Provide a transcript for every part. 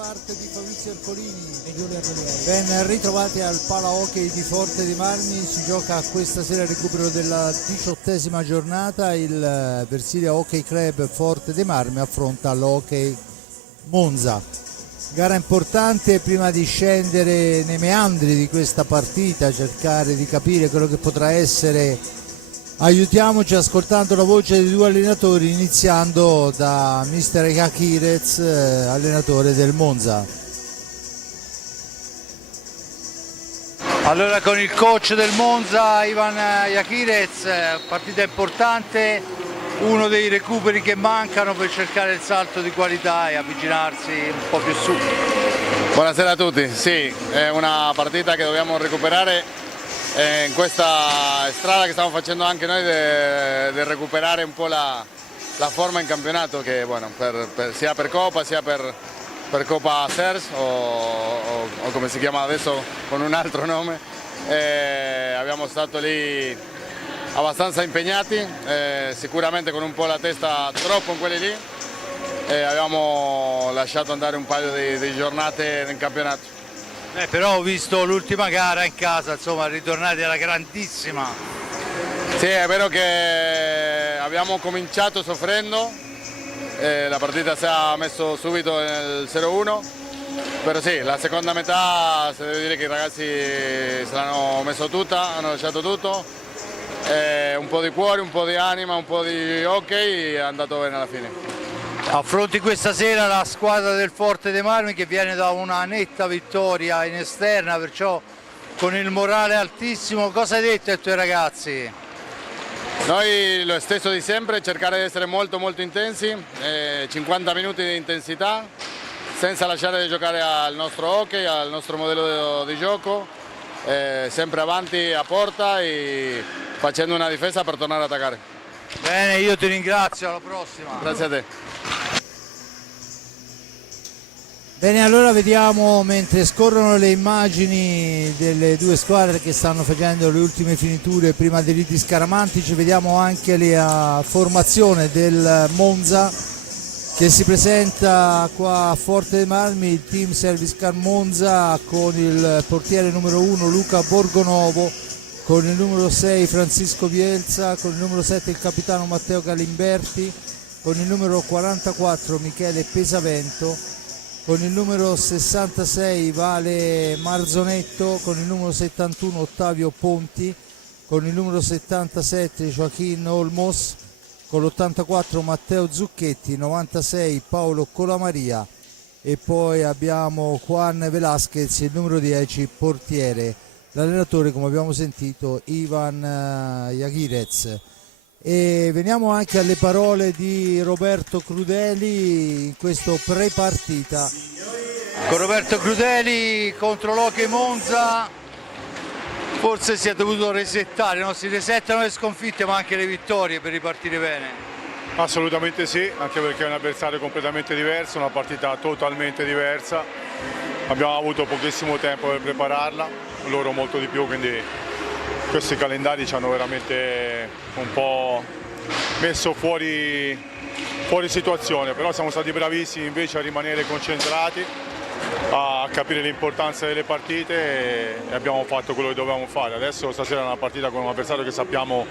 parte di Fabrizio Ercolini e Giulia Colieri. Ben ritrovati al Pala Hockey di Forte dei Marmi. Si gioca questa sera il recupero della 18ª giornata. Il Versilia Hockey Club Forte dei Marmi affronta l'Hockey Monza. Gara importante prima di scendere nei meandri di questa partita, cercare di capire quello che potrà essere. Aiutiamoci ascoltando la voce dei due allenatori, iniziando da mister Jakirec, allenatore del Monza. Allora con il coach del Monza, Ivan Jakirec, partita importante, uno dei recuperi che mancano per cercare il salto di qualità e avvicinarsi un po' più su. Buonasera a tutti, sì, è una partita che dobbiamo recuperare. In questa strada che stiamo facendo anche noi di recuperare un po' la forma in campionato, che bueno, sia per Coppa sia per Coppa Sers o come si chiama adesso con un altro nome. Abbiamo stato lì abbastanza impegnati, sicuramente con un po' la testa troppo in quelli lì, e abbiamo lasciato andare un paio di giornate in campionato. Però ho visto l'ultima gara in casa, insomma, ritornati alla grandissima. Sì, è vero che abbiamo cominciato soffrendo, la partita si è messo subito nel 0-1, però sì, la seconda metà si deve dire che i ragazzi se l'hanno messo tutta, hanno lasciato tutto, un po' di cuore, un po' di anima, un po' di hockey, è andato bene alla fine. Affronti questa sera la squadra del Forte dei Marmi che viene da una netta vittoria in esterna, perciò con il morale altissimo. Cosa hai detto ai tuoi ragazzi? Noi lo stesso di sempre, cercare di essere molto intensi, 50 minuti di intensità, senza lasciare di giocare al nostro hockey, al nostro modello di gioco, sempre avanti a porta e facendo una difesa per tornare ad attaccare. Bene, io ti ringrazio, alla prossima. Grazie a te. Bene, allora vediamo, mentre scorrono le immagini delle due squadre che stanno facendo le ultime finiture prima dei riti scaramantici, vediamo anche la formazione del Monza che si presenta qua a Forte dei Marmi, il Team Service Car Monza, con il portiere numero 1 Luca Borgonovo, con il numero 6 Francisco Bielsa, con il numero 7 il capitano Matteo Galimberti, con il numero 44 Michele Pesavento, con il numero 66 Vale Marzonetto, con il numero 71 Ottavio Ponti, con il numero 77 Joaquin Olmos, con l'84 Matteo Zucchetti, 96 Paolo Colamaria e poi abbiamo Juan Velasquez, il numero 10 portiere. L'allenatore, come abbiamo sentito, Ivan Jakirec. E veniamo anche alle parole di Roberto Crudeli in questo pre-partita. Con Roberto Crudeli contro l'Hockey Monza, forse si è dovuto resettare, no? Si resettano le sconfitte ma anche le vittorie per ripartire bene. Assolutamente sì, anche perché è un avversario completamente diverso, una partita totalmente diversa. Abbiamo avuto pochissimo tempo per prepararla, loro molto di più, quindi questi calendari ci hanno veramente un po' messo fuori situazione, però siamo stati bravissimi invece a rimanere concentrati, a capire l'importanza delle partite e abbiamo fatto quello che dovevamo fare. Adesso stasera è una partita con un avversario che sappiamo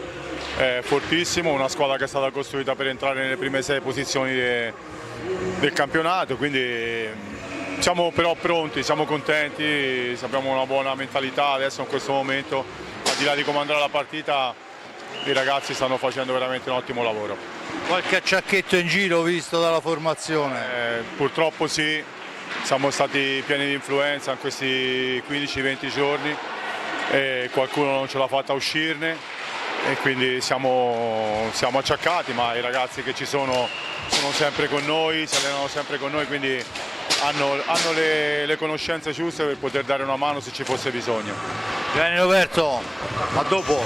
fortissimo, una squadra che è stata costruita per entrare nelle prime 6 posizioni del campionato, quindi siamo però pronti, siamo contenti, abbiamo una buona mentalità adesso in questo momento. Al di là di comandare la partita, i ragazzi stanno facendo veramente un ottimo lavoro. Qualche acciacchetto in giro visto dalla formazione? Purtroppo sì, siamo stati pieni di influenza in questi 15-20 giorni e qualcuno non ce l'ha fatta uscirne e quindi siamo acciaccati, ma i ragazzi che ci sono sempre con noi, si allenano sempre con noi, quindi hanno le conoscenze giuste per poter dare una mano se ci fosse bisogno. Bene Roberto, a dopo.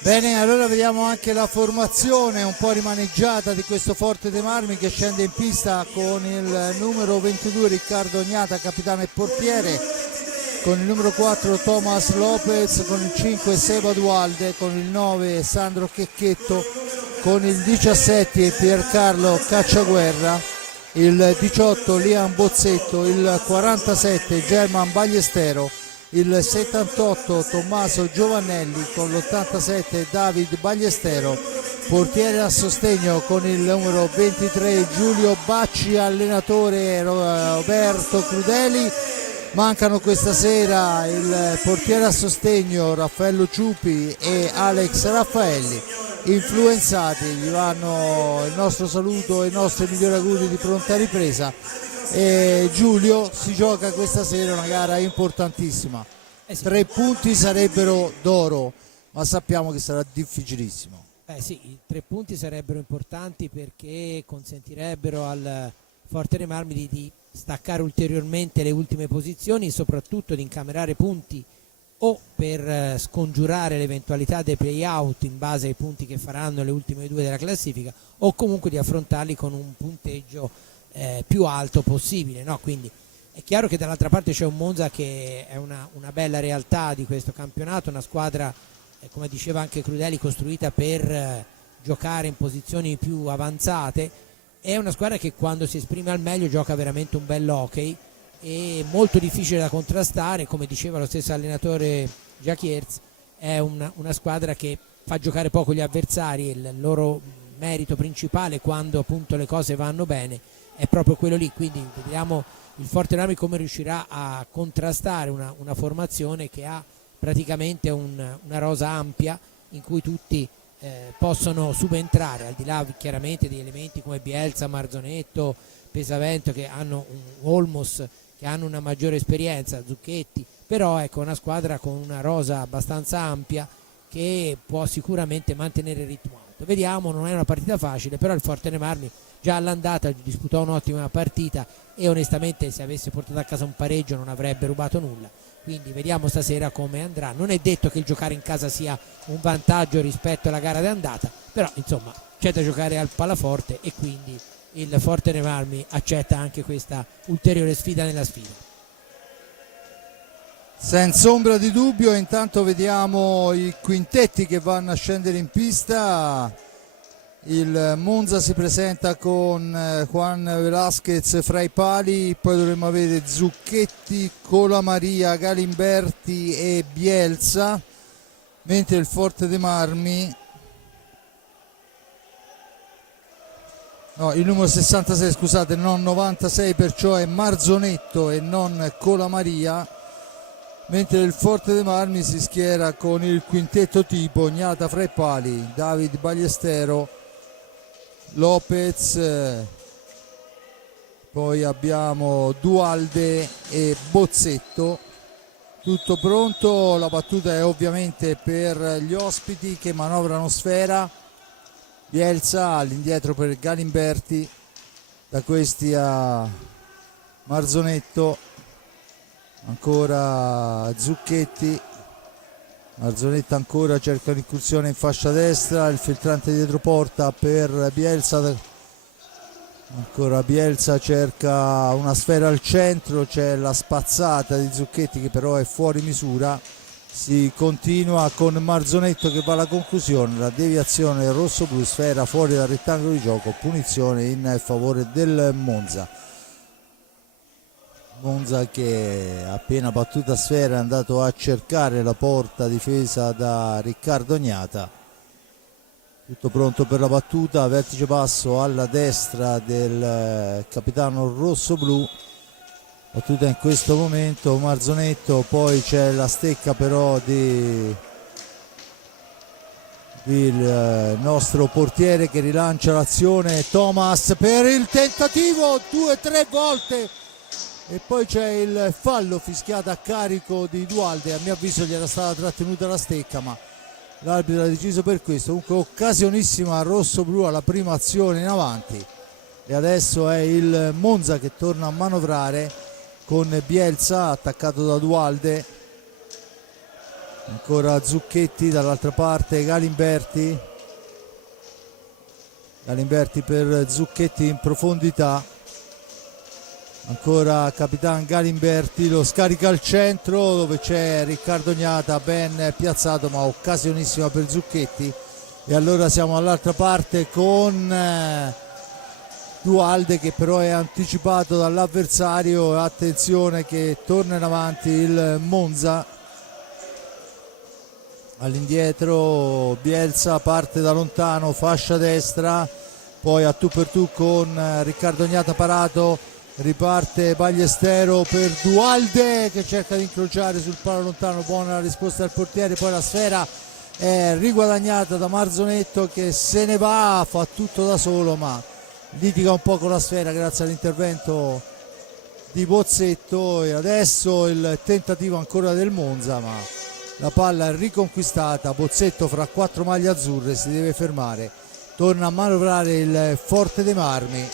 Bene, allora vediamo anche la formazione un po' rimaneggiata di questo Forte dei Marmi che scende in pista con il numero 22 Riccardo Ognata, capitano e portiere, con il numero 4 Thomas Lopez, con il 5 Seba Dualde, con il 9 Sandro Checchetto, con il 17 Piercarlo Cacciaguerra, il 18 Liam Bozzetto, il 47 German Ballestero, il 78 Tommaso Giovannelli, con l'87 David Ballestero, portiere a sostegno con il numero 23 Giulio Bacci, allenatore Roberto Crudeli. Mancano questa sera il portiere a sostegno Raffaello Ciupi e Alex Raffaelli. Influenzati, gli vanno il nostro saluto e i nostri migliori auguri di pronta ripresa. E Giulio, si gioca questa sera una gara importantissima. Sì. 3 punti sarebbero d'oro, ma sappiamo che sarà difficilissimo. Sì, i 3 punti sarebbero importanti perché consentirebbero al Forte dei Marmi di staccare ulteriormente le ultime posizioni e soprattutto di incamerare punti o per scongiurare l'eventualità dei play-out in base ai punti che faranno le ultime 2 della classifica, o comunque di affrontarli con un punteggio più alto possibile, no? Quindi è chiaro che dall'altra parte c'è un Monza che è una bella realtà di questo campionato, una squadra come diceva anche Crudeli costruita per giocare in posizioni più avanzate. È una squadra che quando si esprime al meglio gioca veramente un bel hockey e molto difficile da contrastare, come diceva lo stesso allenatore Jacquierz. È una squadra che fa giocare poco gli avversari, il loro merito principale quando appunto le cose vanno bene è proprio quello lì, quindi vediamo il Forte Marmi come riuscirà a contrastare una formazione che ha praticamente una rosa ampia in cui tutti possono subentrare, al di là chiaramente di elementi come Bielsa, Marzonetto, Pesavento, che hanno Olmos, che hanno una maggiore esperienza, Zucchetti, però ecco una squadra con una rosa abbastanza ampia che può sicuramente mantenere il ritmo alto. Vediamo, non è una partita facile, però il Forte dei Marmi già all'andata disputò un'ottima partita e onestamente se avesse portato a casa un pareggio non avrebbe rubato nulla. Quindi vediamo stasera come andrà. Non è detto che il giocare in casa sia un vantaggio rispetto alla gara d'andata, però insomma c'è da giocare al Palaforte e quindi il Forte dei Marmi accetta anche questa ulteriore sfida nella sfida. Senza ombra di dubbio. Intanto vediamo i quintetti che vanno a scendere in pista. Il Monza si presenta con Juan Velasquez fra i pali, poi dovremmo avere Zucchetti, Colamaria, Galimberti e Bielsa, mentre il Forte dei Marmi, no, il numero 66, scusate, non 96, perciò è Marzonetto e non Colamaria, mentre il Forte dei Marmi si schiera con il quintetto tipo Gnata fra i pali, David Ballestero, Lopez, poi abbiamo Dualde e Bozzetto. Tutto pronto, la battuta è ovviamente per gli ospiti che manovrano sfera. Bielsa all'indietro per Galimberti, da questi a Marzonetto, ancora Zucchetti, Marzonetto ancora cerca l'incursione in fascia destra, il filtrante dietro porta per Bielsa, ancora Bielsa cerca una sfera al centro, c'è la spazzata di Zucchetti che però è fuori misura. Si continua con Marzonetto che va alla conclusione, la deviazione rosso-blu, sfera fuori dal rettangolo di gioco, punizione in favore del Monza. Monza che appena battuta sfera è andato a cercare la porta difesa da Riccardo Gnata. Tutto pronto per la battuta, vertice basso alla destra del capitano rosso-blu. Battuta in questo momento Marzonetto, poi c'è la stecca però di il nostro portiere che rilancia l'azione, Thomas per il tentativo 2-3 volte e poi c'è il fallo fischiato a carico di Dualde. A mio avviso gli era stata trattenuta la stecca, ma l'arbitro ha deciso per questo. Comunque occasionissima rosso-blu alla prima azione in avanti e adesso è il Monza che torna a manovrare con Bielsa attaccato da Dualde, ancora Zucchetti, dall'altra parte Galimberti per Zucchetti in profondità, ancora Capitan Galimberti, lo scarica al centro dove c'è Riccardo Gnata ben piazzato, ma occasionissima per Zucchetti. E allora siamo all'altra parte con Dualde, che però è anticipato dall'avversario. Attenzione che torna in avanti il Monza. All'indietro Bielsa, parte da lontano, fascia destra, poi a tu per tu con Riccardo Gnata parato, riparte Ballestero per Dualde che cerca di incrociare sul palo lontano, buona la risposta del portiere, poi la sfera è riguadagnata da Marzonetto che se ne va, fa tutto da solo ma litiga un po' con la sfera grazie all'intervento di Bozzetto. E adesso il tentativo ancora del Monza, ma la palla è riconquistata. Bozzetto fra 4 maglie azzurre si deve fermare, torna a manovrare il Forte dei Marmi.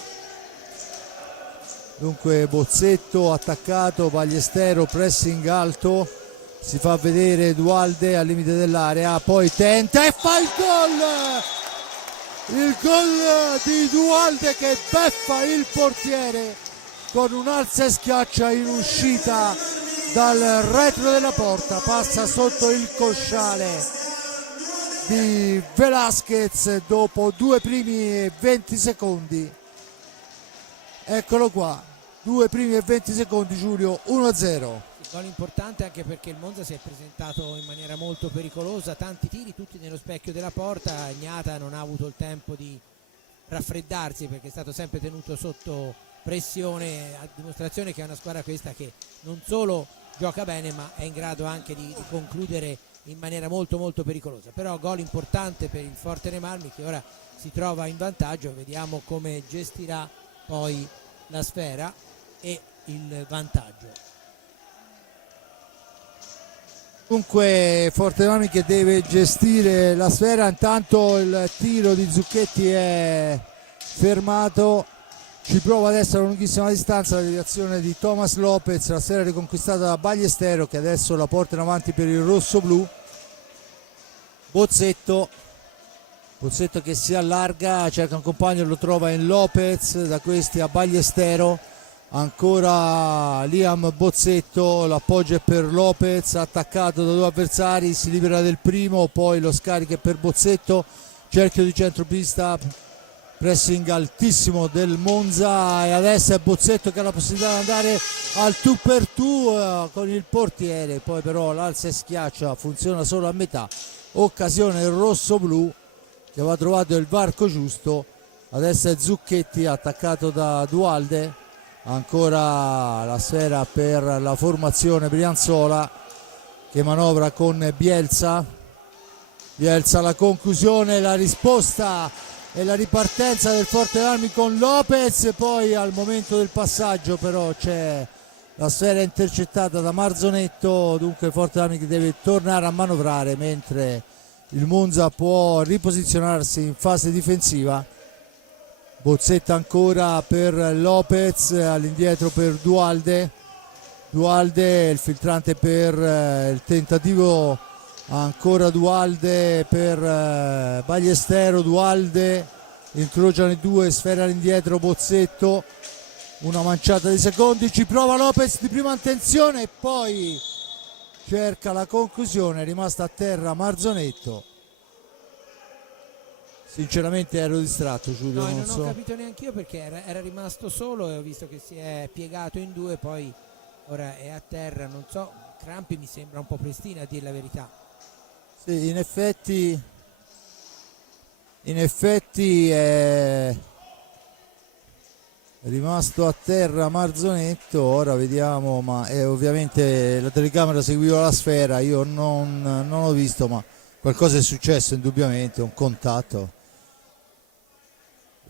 Dunque Bozzetto attaccato, Ballestero pressing alto, si fa vedere Dualde al limite dell'area, poi tenta e fa il gol di Dualde che beffa il portiere con un alza e schiaccia in uscita dal retro della porta, passa sotto il cosciale di Velasquez dopo 2 primi e 20 secondi. Eccolo qua, 2 primi e 20 secondi, Giulio, 1-0. Gol importante anche perché il Monza si è presentato in maniera molto pericolosa, tanti tiri tutti nello specchio della porta. Gnata non ha avuto il tempo di raffreddarsi perché è stato sempre tenuto sotto pressione, a dimostrazione che è una squadra questa che non solo gioca bene ma è in grado anche di concludere in maniera molto molto pericolosa. Però gol importante per il Forte dei Marmi che ora si trova in vantaggio, vediamo come gestirà poi la sfera e il vantaggio. Dunque Forte dei Marmi che deve gestire la sfera, intanto il tiro di Zucchetti è fermato, ci prova adesso a lunghissima distanza la deviazione di Thomas Lopez, la sfera riconquistata da Ballestero che adesso la porta in avanti per il rosso-blu. Bozzetto che si allarga, cerca un compagno, lo trova in Lopez, da questi a Ballestero, ancora Liam Bozzetto, l'appoggio è per Lopez, attaccato da 2 avversari, si libera del primo, poi lo scarica per Bozzetto, cerchio di centropista, pressing altissimo del Monza e adesso è Bozzetto che ha la possibilità di andare al tu per tu con il portiere, poi però l'alza e schiaccia, funziona solo a metà, occasione il rosso-blu che aveva trovato il varco giusto. Adesso è Zucchetti attaccato da Dualde, ancora la sfera per la formazione Brianzola che manovra con Bielsa, la conclusione, la risposta e la ripartenza del Forte dei Marmi con Lopez, poi al momento del passaggio però c'è la sfera intercettata da Marzonetto, dunque il Forte dei Marmi che deve tornare a manovrare mentre il Monza può riposizionarsi in fase difensiva. Bozzetto ancora per Lopez, all'indietro per Dualde, il filtrante per il tentativo, ancora Dualde per Ballestero, Dualde, incrociano i 2, sfera all'indietro Bozzetto, una manciata di secondi, ci prova Lopez di prima intenzione e poi cerca la conclusione, è rimasta a terra Marzonetto. Sinceramente ero distratto, Giulio. Non ho capito neanche io perché era rimasto solo e ho visto che si è piegato in 2, poi ora è a terra, non so, Crampi mi sembra un po' prestino a dire la verità. Sì, in effetti è rimasto a terra Marzonetto, ora vediamo, ma ovviamente la telecamera seguiva la sfera, io non ho visto, ma qualcosa è successo indubbiamente, un contatto.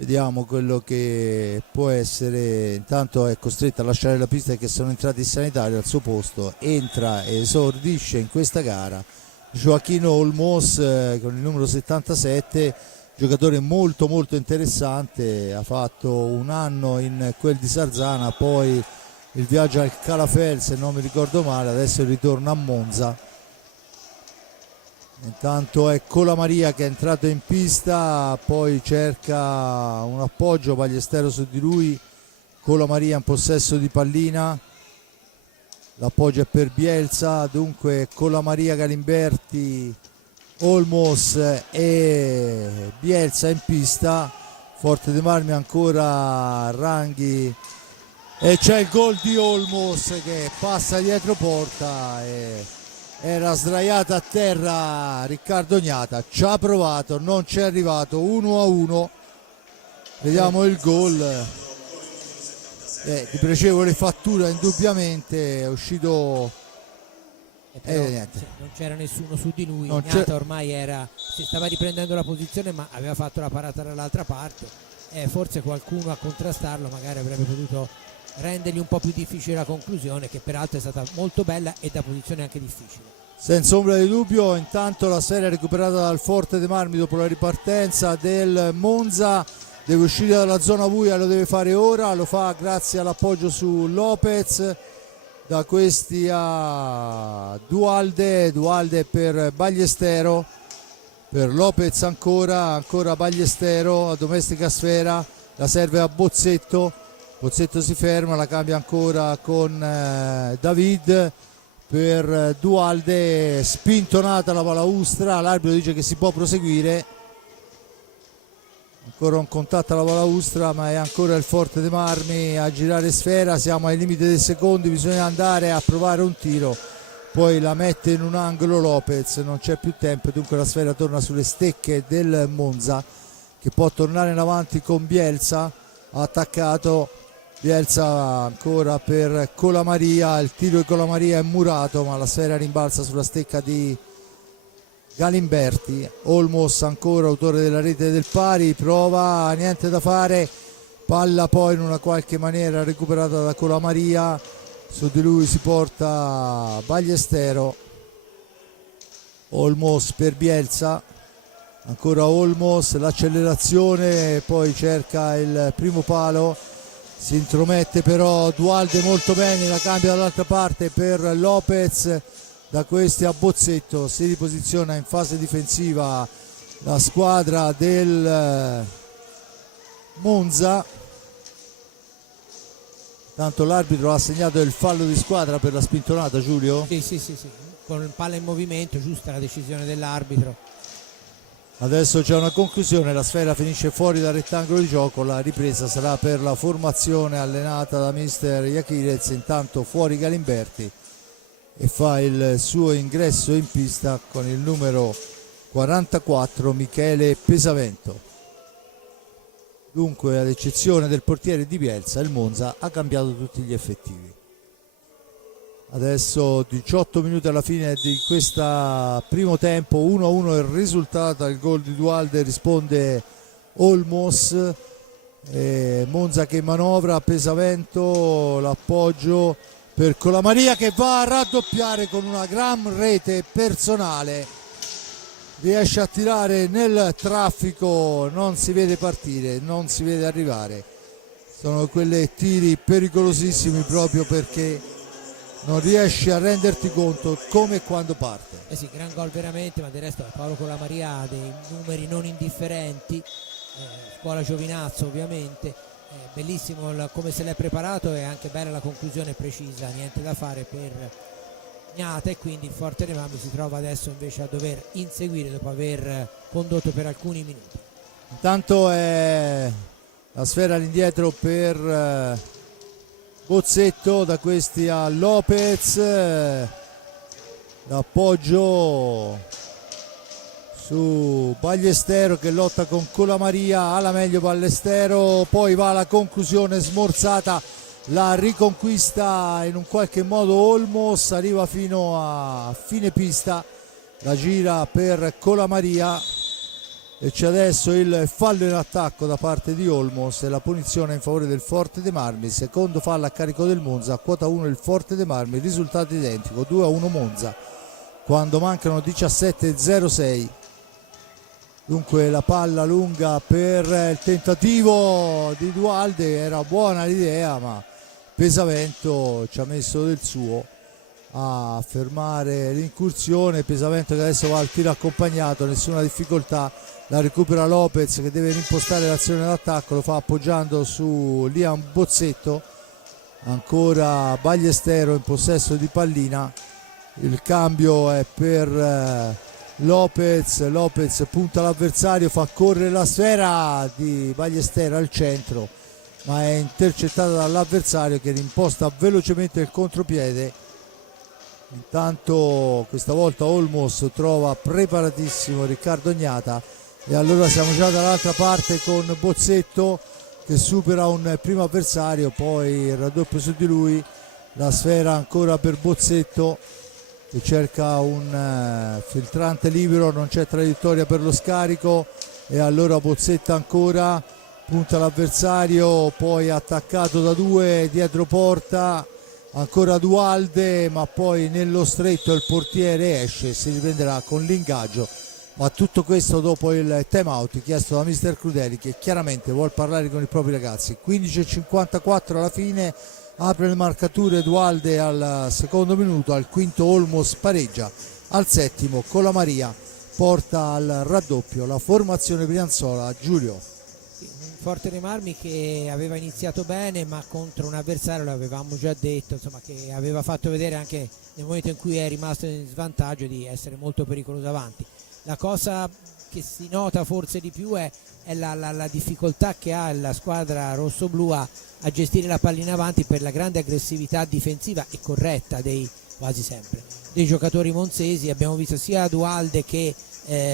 Vediamo quello che può essere. Intanto è costretto a lasciare la pista perché sono entrati il sanitario al suo posto, entra e esordisce in questa gara Joaquín Olmos con il numero 77, giocatore molto molto interessante, ha fatto un anno in quel di Sarzana, poi il viaggio al Calafel se non mi ricordo male, adesso ritorna a Monza. Intanto è Colamaria che è entrato in pista, poi cerca un appoggio, Ballestero su di lui, Colamaria in possesso di pallina, l'appoggio è per Bielsa, dunque Colamaria, Galimberti, Olmos e Bielsa in pista, Forte dei Marmi ancora Ranghi, e c'è il gol di Olmos che passa dietro porta e era sdraiata a terra Riccardo Gnata, ci ha provato, non ci è arrivato. 1-1, vediamo il gol di pregevole fattura, indubbiamente è uscito. Però, Niente. sì, non c'era nessuno su di lui, Non Gnata c'è- ormai si stava riprendendo la posizione, ma aveva fatto la parata dall'altra parte, forse qualcuno a contrastarlo magari avrebbe potuto rendergli un po' più difficile la conclusione, che peraltro è stata molto bella e da posizione anche difficile. Senza ombra di dubbio, intanto la serie recuperata dal Forte dei Marmi dopo la ripartenza del Monza, deve uscire dalla zona buia, lo deve fare ora, lo fa grazie all'appoggio su Lopez, da questi a Dualde per Ballestero, per Lopez ancora Ballestero, domestica sfera, la serve a Bozzetto si ferma, la cambia ancora con David per Dualde, spintonata la balaustra, l'arbitro dice che si può proseguire, ancora un contatto alla balaustra, ma è ancora il Forte dei Marmi a girare sfera, siamo ai limiti dei secondi, bisogna andare a provare un tiro, poi la mette in un angolo Lopez, non c'è più tempo, dunque la sfera torna sulle stecche del Monza, che può tornare in avanti con Bielsa, attaccato Bielsa ancora per Colamaria, il tiro di Colamaria è murato, ma la sfera rimbalza sulla stecca di Galimberti. Olmos ancora autore della rete del pari, prova, niente da fare, palla poi in una qualche maniera recuperata da Colamaria, su di lui si porta Ballestero. Olmos per Bielsa, ancora Olmos, l'accelerazione, poi cerca il primo palo, si intromette però Dualde molto bene, la cambia dall'altra parte per Lopez, da questi a Bozzetto, si riposiziona in fase difensiva la squadra del Monza. Tanto l'arbitro ha assegnato il fallo di squadra per la spintonata, Giulio? Sì, con il palla in movimento, giusta la decisione dell'arbitro. Adesso c'è una conclusione, la sfera finisce fuori dal rettangolo di gioco, la ripresa sarà per la formazione allenata da mister Iachirez, intanto fuori Galimberti e fa il suo ingresso in pista con il numero 44 Michele Pesavento. Dunque, ad eccezione del portiere di Bielsa, il Monza ha cambiato tutti gli effettivi. Adesso 18 minuti alla fine di questo primo tempo, 1-1 il risultato, al gol di Dualde risponde Olmos, Monza che manovra, Pesavento, l'appoggio per Colamaria che va a raddoppiare con una gran rete personale, riesce a tirare nel traffico, non si vede partire, non si vede arrivare, sono quelle tiri pericolosissimi proprio perché non riesci a renderti conto come e quando parte. Sì, gran gol veramente, ma del resto Paolo Colamaria ha dei numeri non indifferenti, scuola Giovinazzo ovviamente, bellissimo come se l'è preparato e anche bella la conclusione precisa, niente da fare per Gnata, e quindi il Forte dei Marmi si trova adesso invece a dover inseguire dopo aver condotto per alcuni minuti. Intanto è la sfera all'indietro per Bozzetto, da questi a Lopez, l'appoggio su Ballestero che lotta con Colamaria, alla meglio Ballestero, poi va alla conclusione smorzata, la riconquista in un qualche modo Olmos, arriva fino a fine pista, la gira per Colamaria e c'è adesso il fallo in attacco da parte di Olmos e la punizione in favore del Forte dei Marmi, secondo fallo a carico del Monza, a quota 1 il Forte dei Marmi, risultato identico 2-1 Monza quando mancano 17:06. Dunque la palla lunga per il tentativo di Dualde, era buona l'idea ma Pesavento ci ha messo del suo a fermare l'incursione. Pesavento che adesso va al tiro accompagnato, nessuna difficoltà, la recupera Lopez che deve rimpostare l'azione d'attacco, lo fa appoggiando su Liam Bozzetto, ancora Ballestero in possesso di pallina, il cambio è per Lopez punta l'avversario, fa correre la sfera di Ballesteros al centro, ma è intercettata dall'avversario che rimposta velocemente il contropiede. Intanto questa volta Olmos trova preparatissimo Riccardo Gnata, e allora siamo già dall'altra parte con Bozzetto che supera un primo avversario, poi il raddoppio su di lui, la sfera ancora per Bozzetto che cerca un filtrante libero, non c'è traiettoria per lo scarico, e allora Bozzetto ancora punta l'avversario, poi attaccato da due dietro porta, ancora Dualde, ma poi nello stretto il portiere esce e si riprenderà con l'ingaggio. Ma tutto questo dopo il time out chiesto da mister Crudeli, che chiaramente vuol parlare con i propri ragazzi. 15:54 alla fine, apre le marcature Dualde al secondo minuto, al quinto Olmos pareggia, al settimo con la Maria porta al raddoppio la formazione brianzola. Giulio. Forte Marmi che aveva iniziato bene, ma contro un avversario, l'avevamo già detto, insomma, che aveva fatto vedere anche nel momento in cui è rimasto in svantaggio di essere molto pericoloso avanti. La cosa che si nota forse di più è la difficoltà che ha la squadra rossoblu a gestire la pallina avanti per la grande aggressività difensiva e corretta quasi sempre dei giocatori monzesi. Abbiamo visto sia Dualde che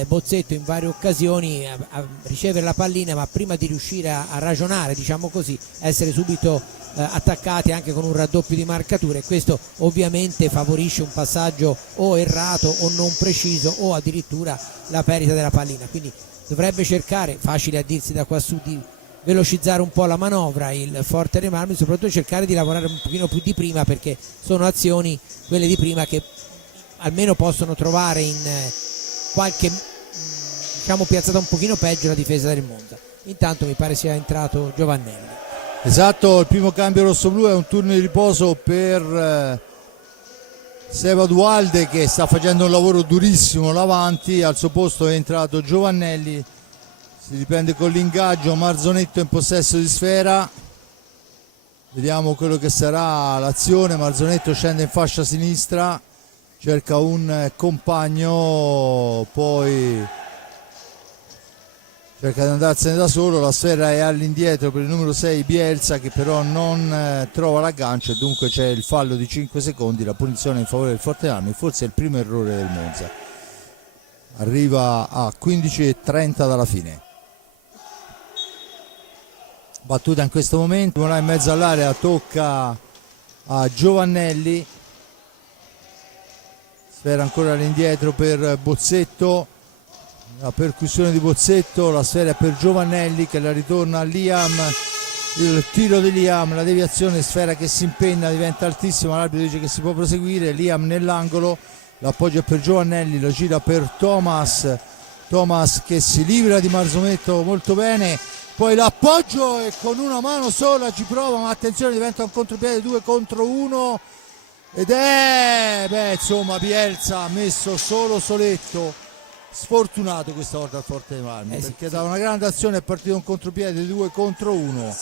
Bozzetto in varie occasioni a ricevere la pallina, ma prima di riuscire a ragionare, diciamo così, essere subito attaccati anche con un raddoppio di marcature, e questo ovviamente favorisce un passaggio o errato o non preciso, o addirittura la perdita della pallina. Quindi dovrebbe cercare, facile a dirsi da qua su, di velocizzare un po' la manovra il Forte Marmi, soprattutto cercare di lavorare un pochino più di prima, perché sono azioni, quelle di prima, che almeno possono trovare in qualche, diciamo, piazzata un pochino peggio la difesa del Monza. Intanto mi pare sia entrato Giovannelli. Esatto, il primo cambio rossoblu è un turno di riposo per Seba Dualde, che sta facendo un lavoro durissimo l'avanti. Al suo posto è entrato Giovannelli, si riprende con l'ingaggio. Marzonetto in possesso di sfera, vediamo quello che sarà l'azione. Marzonetto scende in fascia sinistra, cerca un compagno, poi cerca di andarsene da solo. La sfera è all'indietro per il numero 6 Bielsa, che però non trova l'aggancio, e dunque c'è il fallo di 5 secondi, la punizione in favore del Forte Marmi, forse è il primo errore del Monza. Arriva a 15:30 dalla fine. Battuta in questo momento, in mezzo all'area, tocca a Giovannelli, sfera ancora all'indietro per Bozzetto, la percussione di Bozzetto, la sfera è per Giovannelli che la ritorna a Liam, il tiro di Liam, la deviazione, sfera che si impenna, diventa altissima, l'arbitro dice che si può proseguire. Liam nell'angolo, l'appoggio è per Giovannelli, lo gira per Thomas che si libera di Marzonetto molto bene, poi l'appoggio e con una mano sola ci prova, ma attenzione, diventa un contropiede 2 contro 1, ed è, insomma, Bielsa ha messo soletto, sfortunato questa volta al Forte Marmi, perché da una grande azione è partito un contropiede 2 contro 1,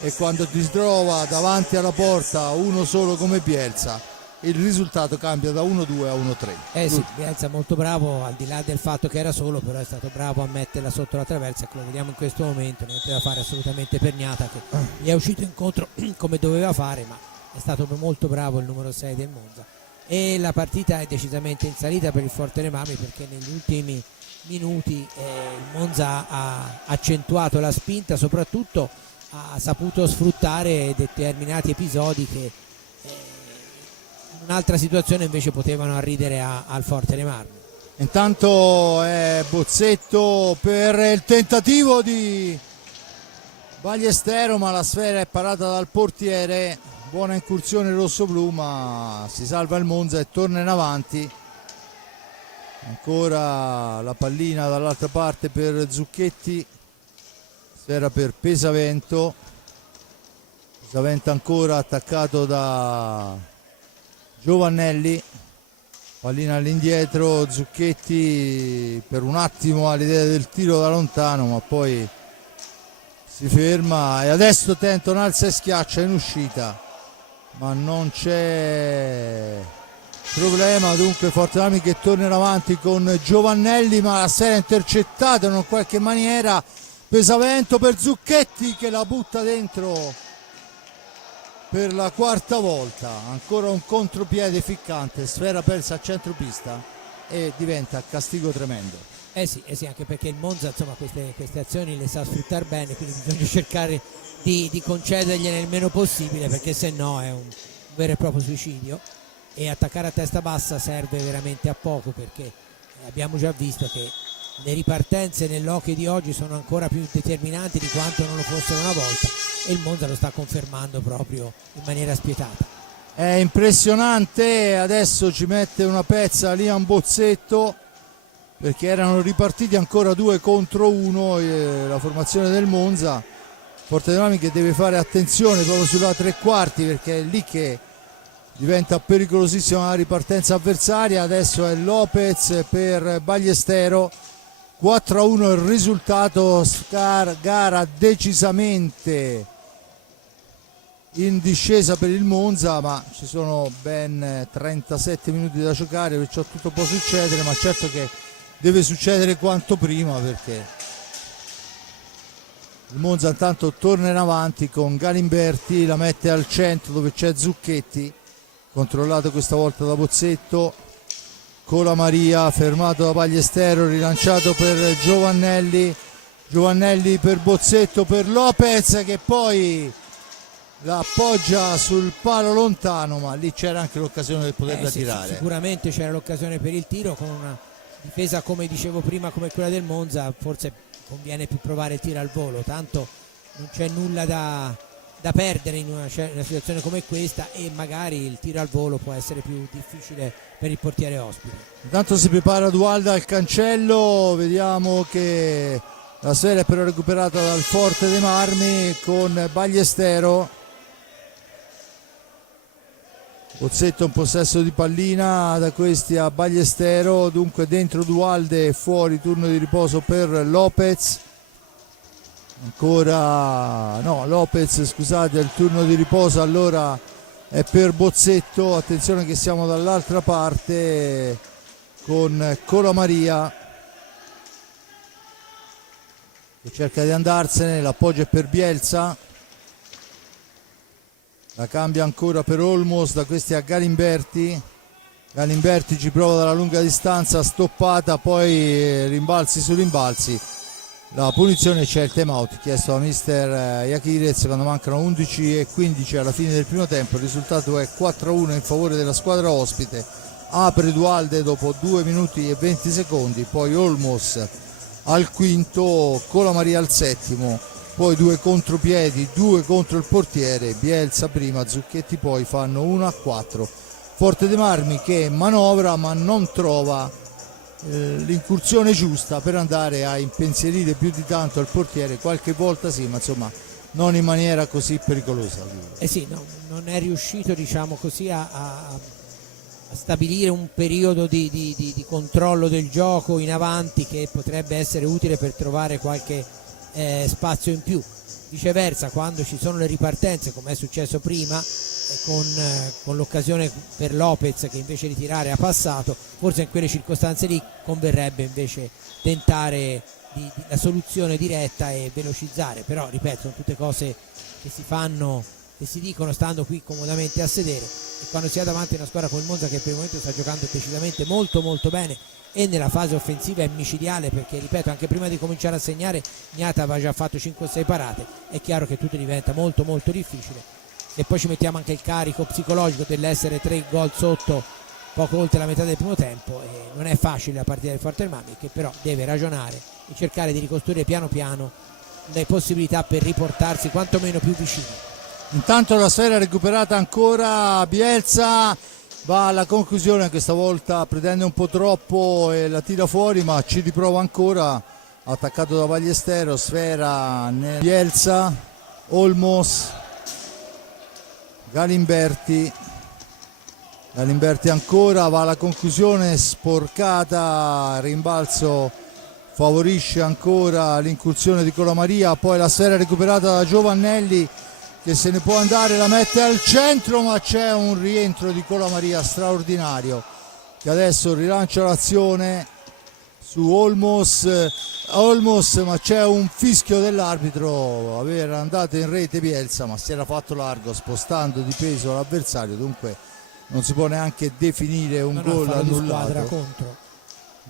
e quando ti si trova davanti alla porta uno solo come Bielsa, il risultato cambia da 1-2 a 1-3. Sì, Bielsa molto bravo, al di là del fatto che era solo, però è stato bravo a metterla sotto la traversa, che lo vediamo in questo momento, niente da fare assolutamente per Gnata, che gli è uscito incontro come doveva fare, ma è stato molto bravo il numero 6 del Monza. E la partita è decisamente in salita per il Forte Marmi, perché negli ultimi minuti il Monza ha accentuato la spinta, soprattutto ha saputo sfruttare determinati episodi che in un'altra situazione invece potevano arridere al Forte Marmi. Intanto è Bozzetto per il tentativo di Ballesteros, ma la sfera è parata dal portiere. Buona incursione rossoblu, ma si salva il Monza e torna in avanti. Ancora la pallina dall'altra parte per Zucchetti, sfera per Pesavento ancora attaccato da Giovannelli, pallina all'indietro. Zucchetti per un attimo ha l'idea del tiro da lontano, ma poi si ferma e adesso tenta un'alza e schiaccia in uscita, ma non c'è problema. Dunque Forte dei Marmi che torna avanti con Giovannelli, ma la sfera è intercettata in qualche maniera. Pesavento per Zucchetti che la butta dentro per la quarta volta. Ancora un contropiede ficcante, sfera persa a centropista e diventa castigo tremendo. Sì, anche perché il Monza insomma queste azioni le sa sfruttare bene, quindi bisogna cercare di concedergliene il meno possibile, perché se no è un vero e proprio suicidio, e attaccare a testa bassa serve veramente a poco, perché abbiamo già visto che le ripartenze nell'hockey di oggi sono ancora più determinanti di quanto non lo fossero una volta, e il Monza lo sta confermando proprio in maniera spietata. È impressionante, adesso ci mette una pezza Liam Bozzetto, perché erano ripartiti ancora 2 contro 1 la formazione del Monza. Forte dei Marmi che deve fare attenzione proprio sulla tre quarti, perché è lì che diventa pericolosissima la ripartenza avversaria. Adesso è Lopez per Ballestero, 4-1 il risultato, gara decisamente in discesa per il Monza, ma ci sono ben 37 minuti da giocare, perciò tutto può succedere, ma certo che deve succedere quanto prima, perché il Monza intanto torna in avanti con Galimberti, la mette al centro dove c'è Zucchetti, controllato questa volta da Bozzetto. Colamaria fermato da Ballestero, rilanciato per Giovannelli per Bozzetto, per Lopez che poi la appoggia sul palo lontano, ma lì c'era anche l'occasione per poterla tirare. Sicuramente c'era l'occasione per il tiro, con una difesa come dicevo prima come quella del Monza forse conviene più provare il tiro al volo, tanto non c'è nulla da perdere in una situazione come questa, e magari il tiro al volo può essere più difficile per il portiere ospite. Intanto si prepara Dualda al cancello, vediamo che la sfera è però recuperata dal Forte dei Marmi con Ballestero. Bozzetto in possesso di pallina, da questi a Ballestero, dunque dentro Dualde, fuori turno di riposo per Lopez. Ancora no, Lopez, scusate, il turno di riposo allora è per Bozzetto. Attenzione che siamo dall'altra parte con Colamaria che cerca di andarsene, l'appoggio è per Bielsa, la cambia ancora per Olmos, da questi a Galimberti ci prova dalla lunga distanza, stoppata, poi rimbalzi su rimbalzi. La punizione, c'è il time out chiesto da mister Jakirez quando mancano 11 e 15 alla fine del primo tempo. Il risultato è 4-1 in favore della squadra ospite. Apre Dualde dopo 2 minuti e 20 secondi, poi Olmos al quinto, Colamaria al settimo, poi 2 contropiedi, 2 contro il portiere, Bielsa prima, Zucchetti poi, fanno 1-4. Forte dei Marmi che manovra ma non trova l'incursione giusta per andare a impensierire più di tanto il portiere, qualche volta sì, ma insomma non in maniera così pericolosa. Sì, no, non è riuscito, diciamo così, a stabilire un periodo di controllo del gioco in avanti che potrebbe essere utile per trovare qualche spazio in più. Viceversa, quando ci sono le ripartenze, come è successo prima, con l'occasione per Lopez che invece di tirare ha passato, forse in quelle circostanze lì converrebbe invece tentare la soluzione diretta e velocizzare, però ripeto, sono tutte cose che si fanno, che si dicono stando qui comodamente a sedere, e quando si ha davanti una squadra come il Monza che per il momento sta giocando decisamente molto molto bene e nella fase offensiva è micidiale, perché ripeto, anche prima di cominciare a segnare Gnata aveva già fatto 5-6 parate, è chiaro che tutto diventa molto molto difficile. E poi ci mettiamo anche il carico psicologico dell'essere 3 gol sotto poco oltre la metà del primo tempo, e non è facile la partita del Forte dei Marmi, che però deve ragionare e cercare di ricostruire piano piano le possibilità per riportarsi quantomeno più vicini. Intanto la sfera recuperata ancora, Bielsa va alla conclusione, questa volta pretende un po' troppo e la tira fuori, ma ci riprova ancora, attaccato da Ballestero, sfera nel Bielsa, Olmos, Galimberti ancora, va alla conclusione, sporcata, rimbalzo favorisce ancora l'incursione di Colamaria, poi la sfera recuperata da Giovannelli che se ne può andare, la mette al centro, ma c'è un rientro di Colamaria straordinario che adesso rilancia l'azione su Olmos, ma c'è un fischio dell'arbitro, aveva andato in rete Bielsa, ma si era fatto largo spostando di peso l'avversario, dunque non si può neanche definire un gol annullato.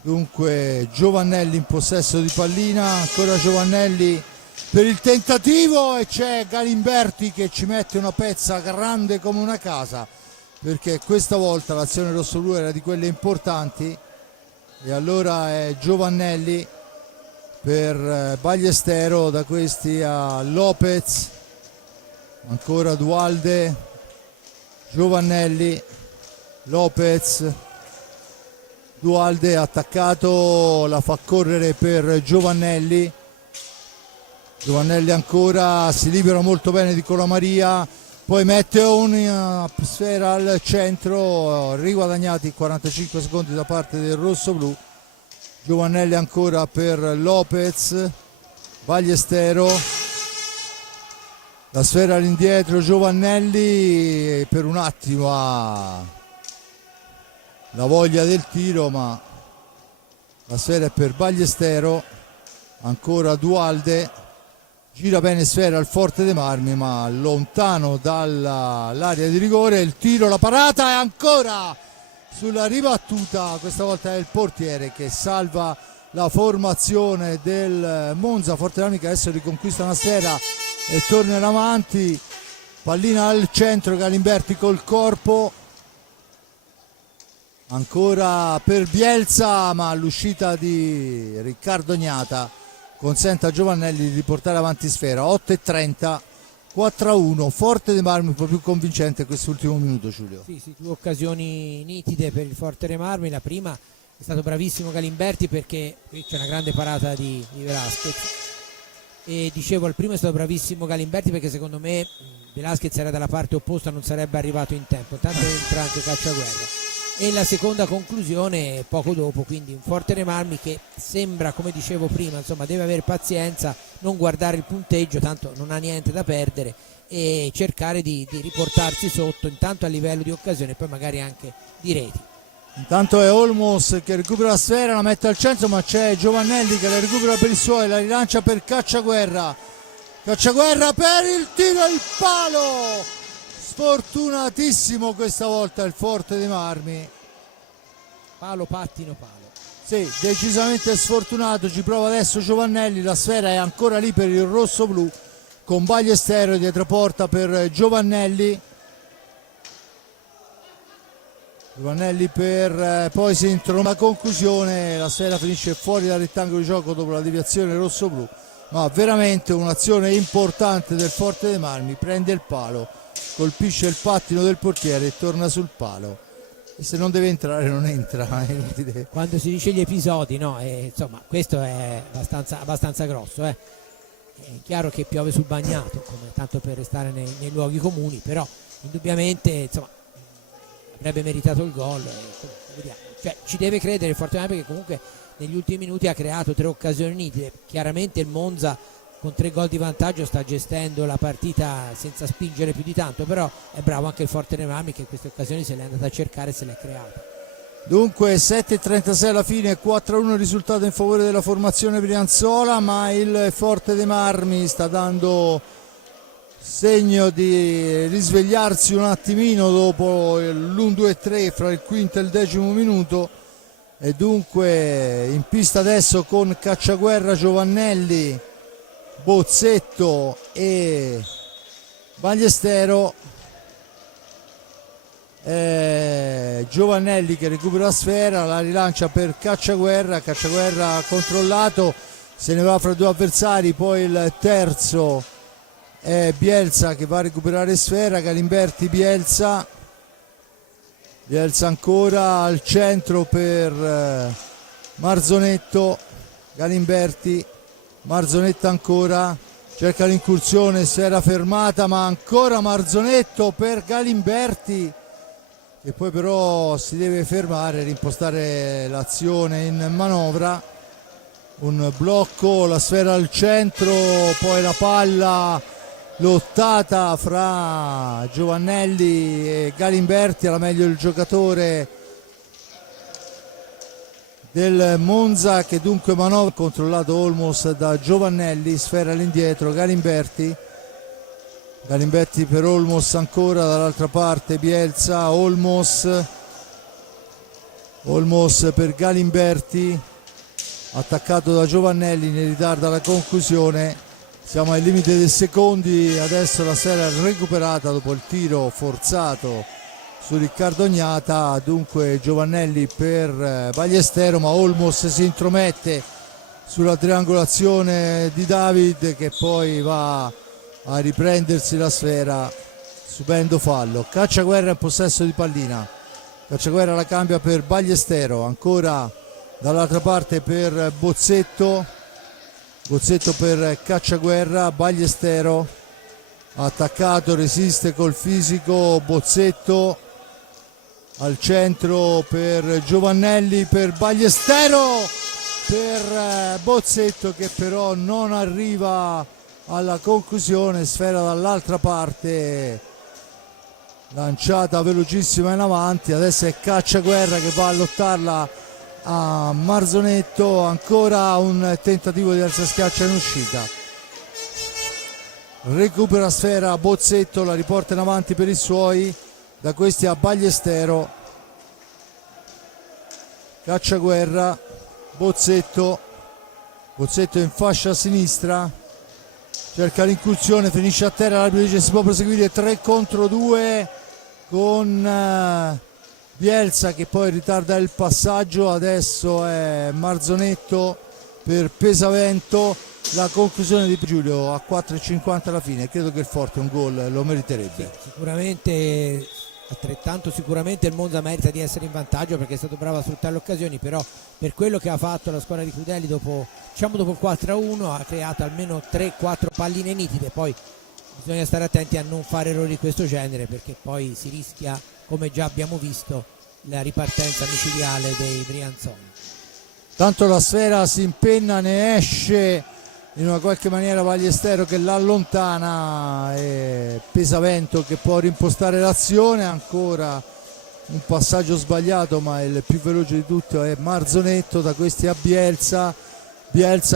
Dunque Giovannelli in possesso di pallina, ancora Giovannelli per il tentativo, e c'è Galimberti che ci mette una pezza grande come una casa, perché questa volta l'azione rossoblu era di quelle importanti. E allora è Giovannelli per Ballestero, da questi a Lopez, ancora Dualde, Giovannelli, Lopez, Dualde attaccato, la fa correre per Giovannelli. Giovannelli ancora, si libera molto bene di Colamaria, poi mette una sfera al centro, riguadagnati 45 secondi da parte del rossoblu. Giovannelli ancora per Lopez, Ballestero, la sfera all'indietro, Giovannelli per un attimo ha la voglia del tiro, ma la sfera è per Ballestero, ancora Dualde. Gira bene sfera al Forte dei Marmi, ma lontano dall'area di rigore. Il tiro, la parata, e ancora sulla ribattuta, questa volta è il portiere che salva la formazione del Monza. Forte dei Marmi che adesso riconquista una sfera e torna in avanti, pallina al centro, Galimberti col corpo, ancora per Bielsa, ma l'uscita di Riccardo Gnata consente a Giovannelli di portare avanti sfera. 8:30, 4-1, Forte dei Marmi un po' più convincente quest'ultimo minuto, Giulio. Sì, due occasioni nitide per il Forte dei Marmi. La prima è stato bravissimo Galimberti, perché qui c'è una grande parata di Velasquez, e dicevo al primo è stato bravissimo Galimberti perché secondo me Velasquez era dalla parte opposta, non sarebbe arrivato in tempo, tanto entra anche Cacciaguerra. E la seconda conclusione poco dopo, quindi un Forte dei Marmi che sembra, come dicevo prima, insomma deve avere pazienza, non guardare il punteggio, tanto non ha niente da perdere, e cercare di riportarsi sotto intanto a livello di occasione e poi magari anche di reti. Intanto è Olmos che recupera la sfera, la mette al centro, ma c'è Giovannelli che la recupera per i suoi, la rilancia per Cacciaguerra per il tiro, il palo, sfortunatissimo questa volta il Forte dei Marmi. Palo, pattino, palo. Sì, decisamente sfortunato, ci prova adesso Giovannelli, la sfera è ancora lì per il rossoblu con Ballestero dietro porta per Giovannelli. Giovannelli per poi si intromba la conclusione, la sfera finisce fuori dal rettangolo di gioco dopo la deviazione rossoblu, ma veramente un'azione importante del Forte dei Marmi, prende il palo, colpisce il pattino del portiere e torna sul palo, e se non deve entrare non entra, è inutile. Quando si dice gli episodi, no, insomma questo è abbastanza grosso, È chiaro che piove sul bagnato, come tanto per restare nei luoghi comuni, però indubbiamente insomma avrebbe meritato il gol, cioè, ci deve credere il Forte dei Marmi, perché comunque negli ultimi minuti ha creato 3 occasioni nitide. Chiaramente il Monza con 3 gol di vantaggio sta gestendo la partita senza spingere più di tanto, però è bravo anche il Forte dei Marmi che queste occasioni se le è andata a cercare e se le ha create. Dunque 7:36 alla fine, 4-1 il risultato in favore della formazione brianzola, ma il Forte dei Marmi sta dando segno di risvegliarsi un attimino dopo l'1-2-3 fra il quinto e il 10° minuto, e dunque in pista adesso con Cacciaguerra, Giovannelli, Bozzetto e Ballestero. Giovannelli che recupera la sfera, la rilancia per Cacciaguerra controllato, se ne va fra 2 avversari, poi il terzo è Bielsa che va a recuperare sfera, Galimberti, Bielsa ancora al centro per Marzonetto, Galimberti, Marzonetto ancora, cerca l'incursione, sfera fermata, ma ancora Marzonetto per Galimberti, che poi però si deve fermare, rimpostare l'azione in manovra. Un blocco, la sfera al centro, poi la palla lottata fra Giovannelli e Galimberti, alla meglio il giocatore del Monza che dunque manovra, controllato Olmos da Giovannelli, sfera all'indietro Galimberti per Olmos, ancora dall'altra parte Bielsa, Olmos per Galimberti, attaccato da Giovannelli, ne ritarda la conclusione. Siamo ai limiti dei secondi, adesso la sfera recuperata dopo il tiro forzato su Riccardo Ognata, dunque Giovannelli per Ballestero, ma Olmos si intromette sulla triangolazione di David che poi va a riprendersi la sfera subendo fallo. Cacciaguerra in possesso di pallina, Cacciaguerra la cambia per Ballestero, ancora dall'altra parte per Bozzetto per Cacciaguerra, Ballestero attaccato, resiste col fisico, Bozzetto al centro per Giovannelli, per Ballestero, per Bozzetto che però non arriva alla conclusione, sfera dall'altra parte lanciata velocissima in avanti, adesso è Cacciaguerra che va a lottarla a Marzonetto, ancora un tentativo di alza schiaccia in uscita, recupera sfera Bozzetto, la riporta in avanti per i suoi, da questi a Ballestero, Cacciaguerra, Bozzetto in fascia sinistra, cerca l'incursione, finisce a terra, l'arbitro dice si può proseguire 3 contro 2 con Bielsa che poi ritarda il passaggio, adesso è Marzonetto per Pesavento, la conclusione di Giulio a 4,50 alla fine, credo che il Forte un gol lo meriterebbe. Sì, sicuramente, altrettanto sicuramente il Monza merita di essere in vantaggio perché è stato bravo a sfruttare le occasioni, però per quello che ha fatto la squadra di Crudeli dopo il 4-1 ha creato almeno 3-4 palline nitide, poi bisogna stare attenti a non fare errori di questo genere perché poi si rischia, come già abbiamo visto, la ripartenza micidiale dei Brianzoni. Tanto la sfera si impenna, ne esce in una qualche maniera Ballestero che l'allontana e Pesavento che può rimpostare l'azione, ancora un passaggio sbagliato ma il più veloce di tutto è Marzonetto, da questi a Bielsa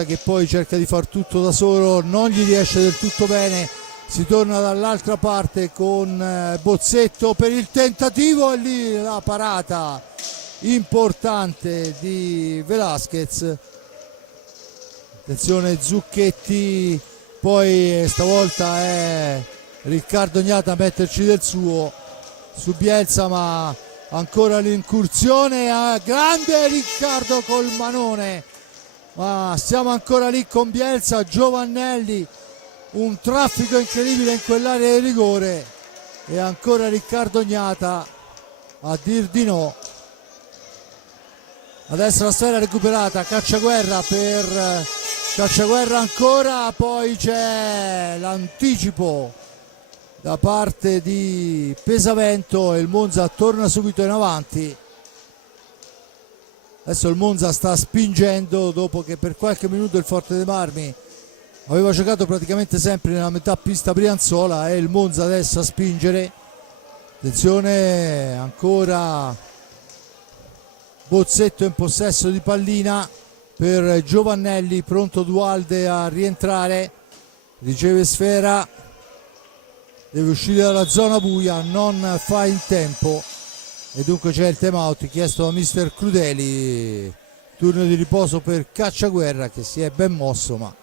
che poi cerca di far tutto da solo, non gli riesce del tutto bene, si torna dall'altra parte con Bozzetto per il tentativo e lì la parata importante di Velasquez. Attenzione Zucchetti, poi stavolta è Riccardo Ognata a metterci del suo su Bielsa, ma ancora l'incursione a grande Riccardo col manone, ma siamo ancora lì con Bielsa, Giovannelli, un traffico incredibile in quell'area di rigore e ancora Riccardo Ognata a dir di no. Adesso la sfera recuperata, Cacciaguerra per Cacciaguerra ancora, poi c'è l'anticipo da parte di Pesavento e il Monza torna subito in avanti. Adesso il Monza sta spingendo dopo che per qualche minuto il Forte dei Marmi aveva giocato praticamente sempre nella metà pista brianzola e il Monza adesso a spingere. Attenzione, ancora Bozzetto in possesso di pallina per Giovannelli, pronto Dualde a rientrare, riceve sfera, deve uscire dalla zona buia, non fa in tempo e dunque c'è il time out chiesto da mister Crudeli, turno di riposo per Cacciaguerra che si è ben mosso ma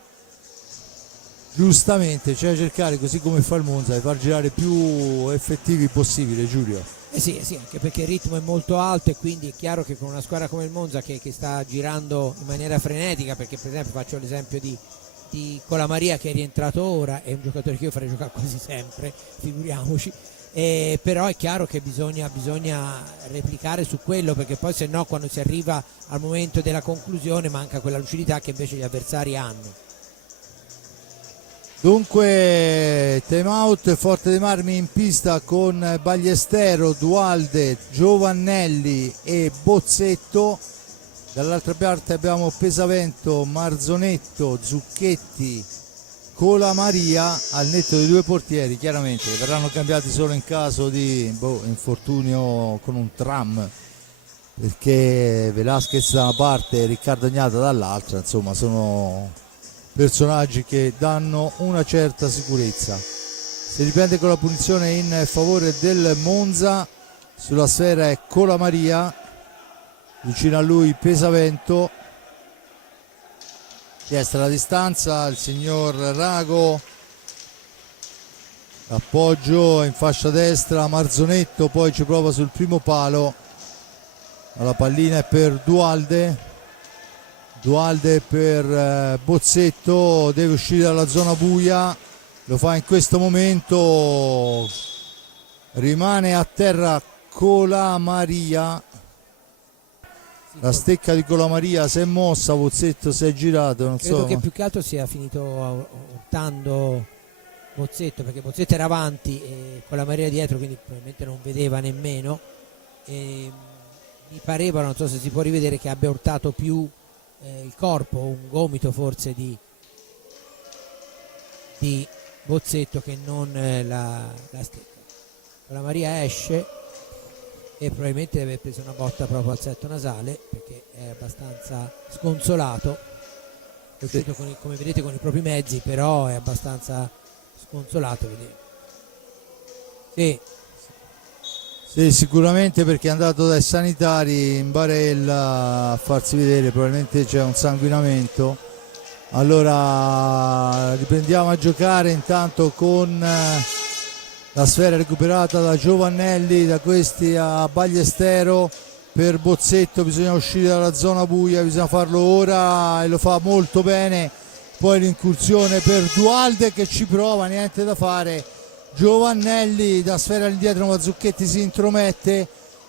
giustamente c'è da cercare, così come fa il Monza, di far girare più effettivi possibile. Giulio. Sì, anche perché il ritmo è molto alto e quindi è chiaro che con una squadra come il Monza che sta girando in maniera frenetica, perché per esempio faccio l'esempio di Colamaria che è rientrato ora, è un giocatore che io farei giocare quasi sempre, figuriamoci, però è chiaro che bisogna replicare su quello, perché poi se no quando si arriva al momento della conclusione manca quella lucidità che invece gli avversari hanno. Dunque time out, Forte dei Marmi in pista con Ballestero, Dualde, Giovannelli e Bozzetto, dall'altra parte abbiamo Pesavento, Marzonetto, Zucchetti Colamaria al netto dei due portieri, chiaramente che verranno cambiati solo in caso di infortunio con un tram, perché Velasquez da una parte e Riccardo Agnata dall'altra, insomma sono personaggi che danno una certa sicurezza. Si riprende con la punizione in favore del Monza, sulla sfera è Colamaria, vicino a lui Pesavento, chiesta la distanza il signor Rago, appoggio in fascia destra Marzonetto, poi ci prova sul primo palo, la pallina è per Dualde per Bozzetto, deve uscire dalla zona buia, lo fa in questo momento, rimane a terra Colamaria, la stecca di Colamaria si è mossa, Bozzetto si è girato, non credo so. che più che altro sia finito urtando Bozzetto, perché Bozzetto era avanti e Colamaria dietro, quindi probabilmente non vedeva nemmeno, e mi pareva, non so se si può rivedere, che abbia urtato più il corpo, un gomito forse di Bozzetto che non la stecca. Colamaria esce e probabilmente deve aver preso una botta proprio al setto nasale, perché è abbastanza sconsolato, è uscito come vedete con i propri mezzi, però è abbastanza sconsolato, sì. Sì, sicuramente, perché è andato dai sanitari in barella a farsi vedere, probabilmente c'è un sanguinamento. Allora riprendiamo a giocare intanto con la sfera recuperata da Giovannelli, da questi a Ballestero per Bozzetto, bisogna uscire dalla zona buia, bisogna farlo ora e lo fa molto bene. Poi l'incursione per Dualde che ci prova, niente da fare. Giovannelli da sfera all'indietro, Mazzucchetti si intromette,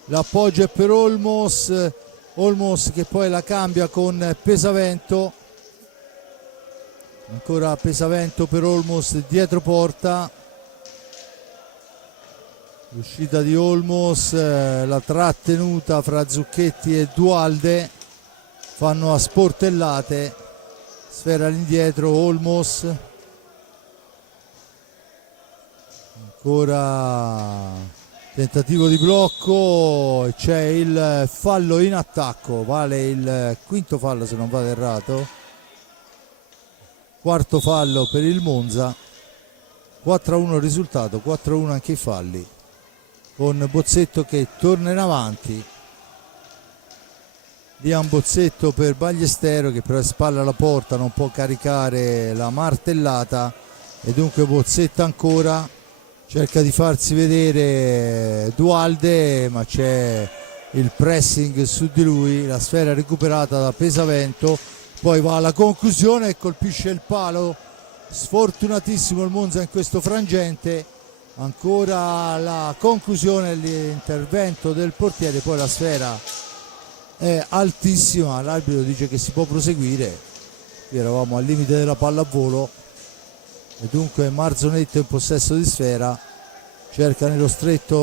l'appoggio è per Olmos che poi la cambia con Pesavento, ancora Pesavento per Olmos dietro porta, l'uscita di Olmos, la trattenuta fra Zucchetti e Dualde, fanno a sportellate, sfera all'indietro Olmos, ancora tentativo di blocco, c'è il fallo in attacco, vale il quinto fallo se non vado errato, quarto fallo per il Monza, 4-1 il risultato, 4-1 anche i falli, con Bozzetto che torna in avanti, Dian Bozzetto per Ballestero che però è spalla alla porta, non può caricare la martellata e dunque Bozzetto ancora cerca di farsi vedere Dualde, ma c'è il pressing su di lui, la sfera recuperata da Pesavento, poi va alla conclusione e colpisce il palo, sfortunatissimo il Monza in questo frangente, ancora la conclusione, l'intervento del portiere, poi la sfera è altissima, l'arbitro dice che si può proseguire, qui eravamo al limite della pallavolo e dunque Marzonetto in possesso di sfera, cerca nello stretto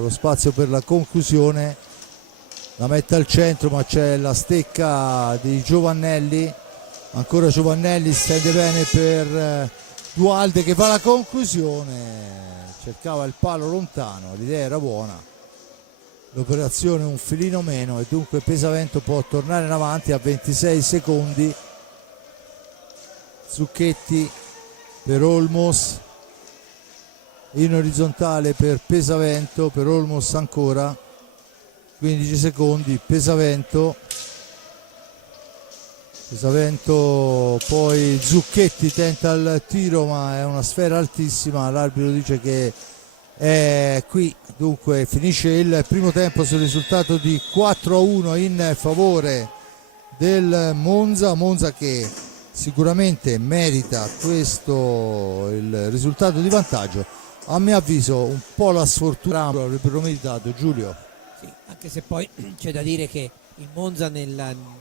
lo spazio per la conclusione, la mette al centro ma c'è la stecca di Giovannelli, ancora Giovannelli, stende bene per Dualde che fa la conclusione, cercava il palo lontano, l'idea era buona, l'operazione un filino meno e dunque Pesavento può tornare in avanti a 26 secondi. Zucchetti per Olmos, in orizzontale per Pesavento, per Olmos ancora 15 secondi, Pesavento, poi Zucchetti tenta il tiro ma è una sfera altissima, l'arbitro dice che è qui, dunque finisce il primo tempo sul risultato di 4-1 in favore del Monza che sicuramente merita questo il risultato di vantaggio, a mio avviso un po' la sfortuna lo avrebbero meritato, Giulio. Sì, anche se poi c'è da dire che il Monza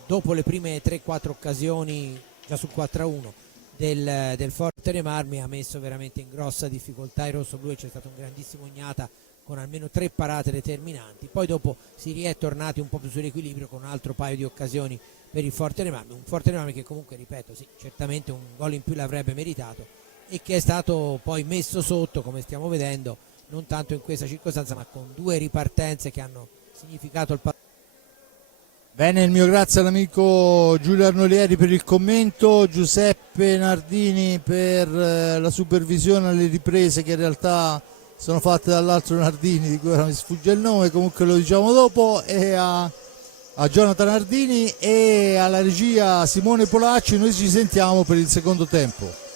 dopo le prime 3-4 occasioni già sul 4-1 del Forte dei Marmi ha messo veramente in grossa difficoltà i rossoblù, c'è stato un grandissimo Ognata con almeno 3 parate determinanti, poi dopo si è tornati un po' più sull'equilibrio con un altro paio di occasioni per il Forte dei Marmi, un Forte dei Marmi che comunque, ripeto, sì, certamente un gol in più l'avrebbe meritato e che è stato poi messo sotto, come stiamo vedendo, non tanto in questa circostanza ma con 2 ripartenze che hanno significato il passaggio. Bene, il mio grazie all'amico Giulio Arnolieri per il commento, Giuseppe Nardini per la supervisione alle riprese che in realtà sono fatte dall'altro Nardini di cui ora mi sfugge il nome, comunque lo diciamo dopo, e a Jonathan Nardini e alla regia Simone Polacci. Noi ci sentiamo per il secondo tempo.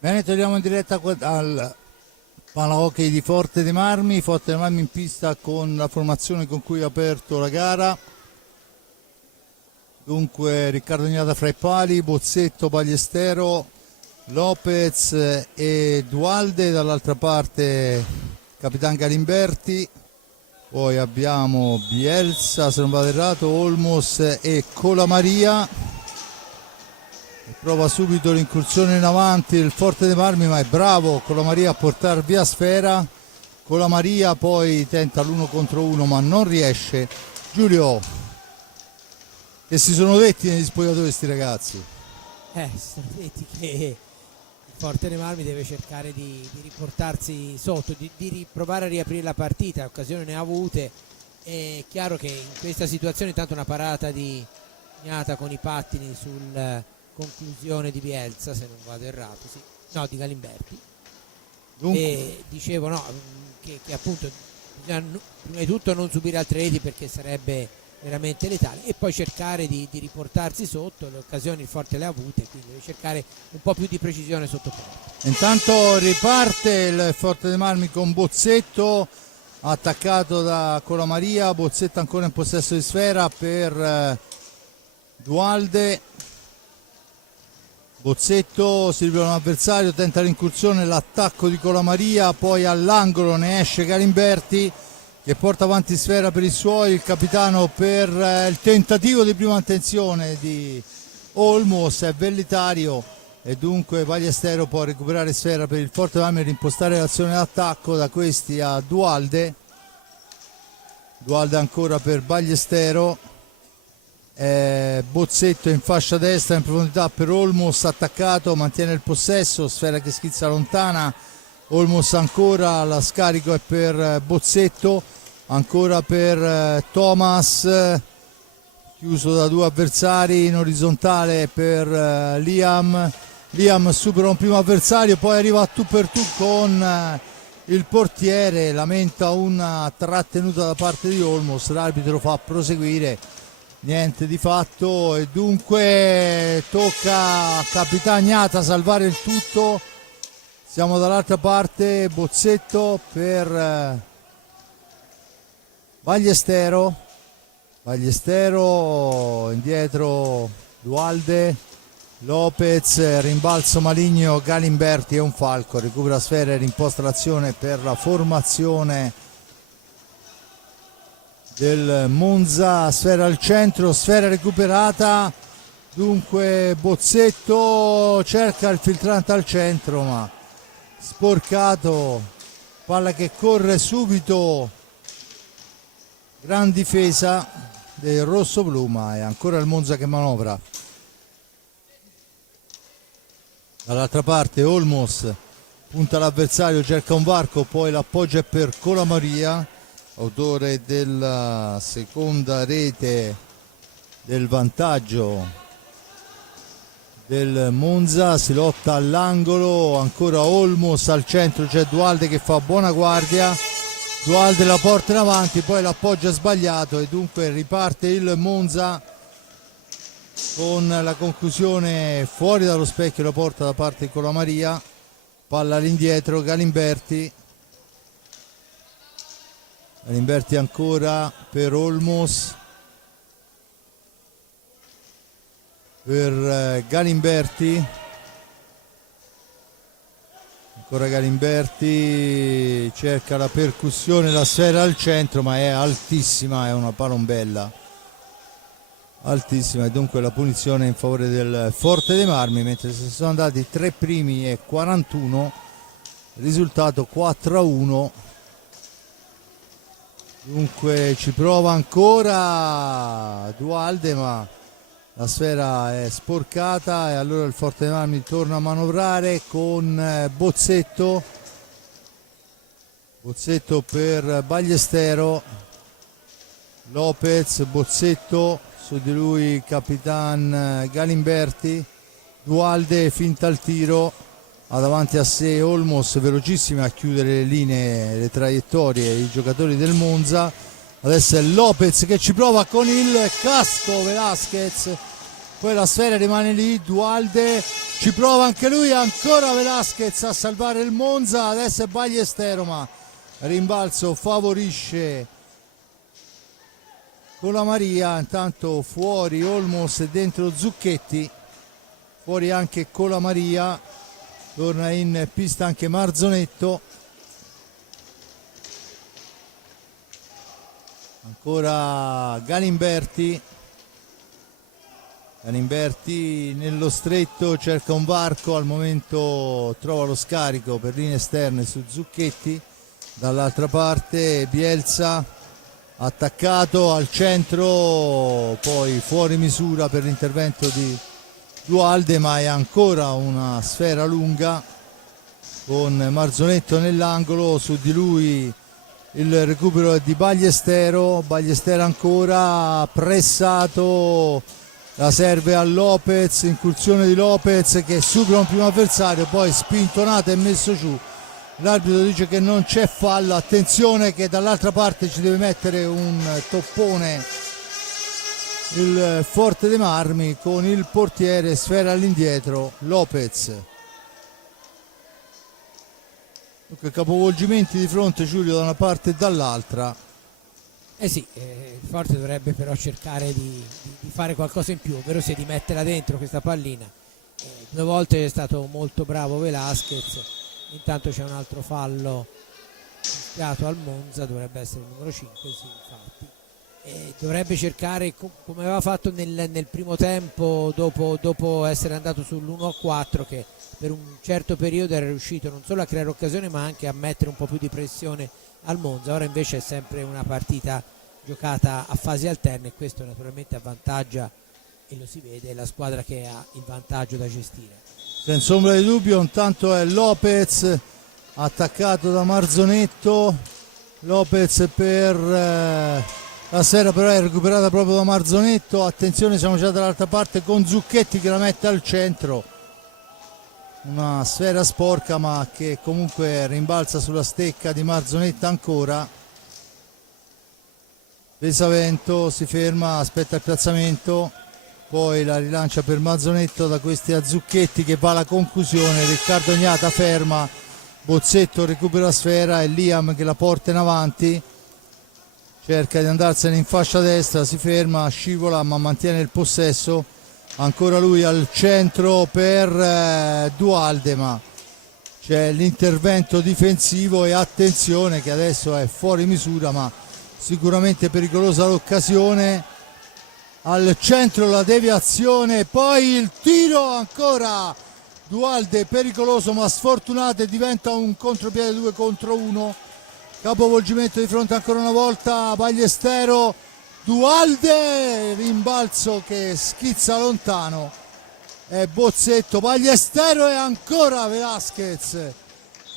Bene, torniamo in diretta al Palahockey di Forte dei Marmi. Forte dei Marmi in pista con la formazione con cui ha aperto la gara. Dunque Riccardo Gnata fra i pali, Bozzetto, Ballestero, Lopez e Dualde, dall'altra parte Capitan Galimberti, poi abbiamo Bielsa, se non vado errato, Olmos e Colamaria. Prova subito l'incursione in avanti il Forte dei Marmi, ma è bravo Colamaria a portare via sfera. Colamaria poi tenta l'1 contro 1 ma non riesce. Giulio, che si sono detti negli spogliatoi questi ragazzi? Si sono detti che il Forte dei Marmi deve cercare di riportarsi sotto, di provare a riaprire la partita. Occasioni ne ha avute. È chiaro che in questa situazione intanto una parata di Gnata con i pattini sul conclusione di Bielsa, se non vado errato, sì. No, di Galimberti. Dunque. E dicevo che appunto bisogna prima di tutto non subire altri reti perché sarebbe veramente letale, e poi cercare di riportarsi sotto. Le occasioni il Forte le ha avute, quindi deve cercare un po' più di precisione sotto porta. Intanto riparte il Forte dei Marmi con Bozzetto attaccato da Colamaria. Bozzetto ancora in possesso di sfera per Dualde. Bozzetto si rivela un avversario, tenta l'incursione, l'attacco di Colamaria, poi all'angolo ne esce Galimberti che porta avanti sfera per i suoi, il capitano per il tentativo di prima attenzione di Olmos è velitario e dunque Ballestero può recuperare sfera per il Forte Marmi e rimpostare l'azione d'attacco. Da questi a Dualde ancora per Ballestero. Bozzetto in fascia destra in profondità per Olmos, attaccato, mantiene il possesso, sfera che schizza lontana. Olmos ancora, la scarico è per Bozzetto, ancora per Thomas, chiuso da due avversari in orizzontale per Liam. Liam supera un primo avversario, poi arriva a tu per tu con il portiere, lamenta una trattenuta da parte di Olmos, l'arbitro fa proseguire. Niente di fatto e dunque tocca a Capitan Gnata salvare il tutto. Siamo dall'altra parte, Bozzetto per Ballestero indietro Dualde, Lopez, rimbalzo maligno, Galimberti e un falco, recupera sfera e rimposta l'azione per la formazione del Monza. Sfera al centro, sfera recuperata, dunque Bozzetto cerca il filtrante al centro ma sporcato, palla che corre subito, gran difesa del rosso-blu, ma è ancora il Monza che manovra. Dall'altra parte Olmos punta l'avversario, cerca un varco, poi l'appoggia per Colamaria, autore della seconda rete del vantaggio del Monza. Si lotta all'angolo, ancora Olmos al centro, c'è Dualde che fa buona guardia, Dualde la porta in avanti, poi l'appoggia sbagliato e dunque riparte il Monza con la conclusione fuori dallo specchio, la porta da parte di Colamaria. Palla all'indietro, Galimberti ancora per Olmos, per Galimberti, ancora Galimberti, cerca la percussione, la sfera al centro ma è altissima, è una palombella altissima e dunque la punizione in favore del Forte dei Marmi, mentre si sono andati 3 primi e 41, risultato 4-1. Dunque ci prova ancora Dualde ma la sfera è sporcata e allora il Forte dei Marmi torna a manovrare con Bozzetto per Ballestero, Lopez, Bozzetto, su di lui Capitan Galimberti, Dualde finta il tiro, ha davanti a sé Olmos, velocissimi a chiudere le linee, le traiettorie, i giocatori del Monza. Adesso è Lopez che ci prova con il casco, Velasquez poi la sfera rimane lì, Dualde ci prova anche lui, ancora Velasquez a salvare il Monza, adesso è Ballestero ma rimbalzo favorisce Colamaria, intanto fuori Olmos e dentro Zucchetti, fuori anche Colamaria, torna in pista anche Marzonetto, ancora Galimberti nello stretto, cerca un varco, al momento trova lo scarico per linee esterne su Zucchetti, dall'altra parte Bielsa attaccato al centro, poi fuori misura per l'intervento di Dualde, ma è ancora una sfera lunga con Marzonetto nell'angolo, su di lui il recupero è di Ballestero ancora pressato, la serve a Lopez, incursione di Lopez che supera un primo avversario, poi spintonato e messo giù. L'arbitro dice che non c'è fallo, attenzione che dall'altra parte ci deve mettere un toppone il Forte dei Marmi con il portiere, sfera all'indietro, Lopez. Dunque capovolgimenti di fronte, Giulio, da una parte e dall'altra. Sì, il Forte dovrebbe però cercare di fare qualcosa in più, ovvero sia di metterla dentro questa pallina. 2 volte è stato molto bravo Velasquez, intanto c'è un altro fallo fischiato al Monza, dovrebbe essere il numero 5, sì, infatti. Dovrebbe cercare, come aveva fatto nel primo tempo, dopo essere andato sull'1-4, che per un certo periodo era riuscito non solo a creare occasioni ma anche a mettere un po' più di pressione al Monza. Ora invece è sempre una partita giocata a fasi alterne e questo naturalmente avvantaggia, e lo si vede, la squadra che ha il vantaggio da gestire. Senza ombra di dubbio, intanto è Lopez attaccato da Marzonetto, Lopez per la sfera però è recuperata proprio da Marzonetto, attenzione siamo già dall'altra parte con Zucchetti che la mette al centro, una sfera sporca ma che comunque rimbalza sulla stecca di Marzonetto ancora. Pesavento si ferma, aspetta il piazzamento, poi la rilancia per Marzonetto, da questi a Zucchetti che va alla conclusione, Riccardo Gnata ferma, Bozzetto recupera la sfera e Liam che la porta in avanti, cerca di andarsene in fascia destra, si ferma, scivola ma mantiene il possesso, ancora lui al centro per Dualde, ma c'è l'intervento difensivo e attenzione che adesso è fuori misura ma sicuramente pericolosa l'occasione, al centro la deviazione, poi il tiro ancora, Dualde pericoloso ma sfortunato e diventa un contropiede 2 contro 1, capovolgimento di fronte ancora una volta, Ballestero, Dualde, rimbalzo che schizza lontano, è Bozzetto, Ballestero e ancora Velasquez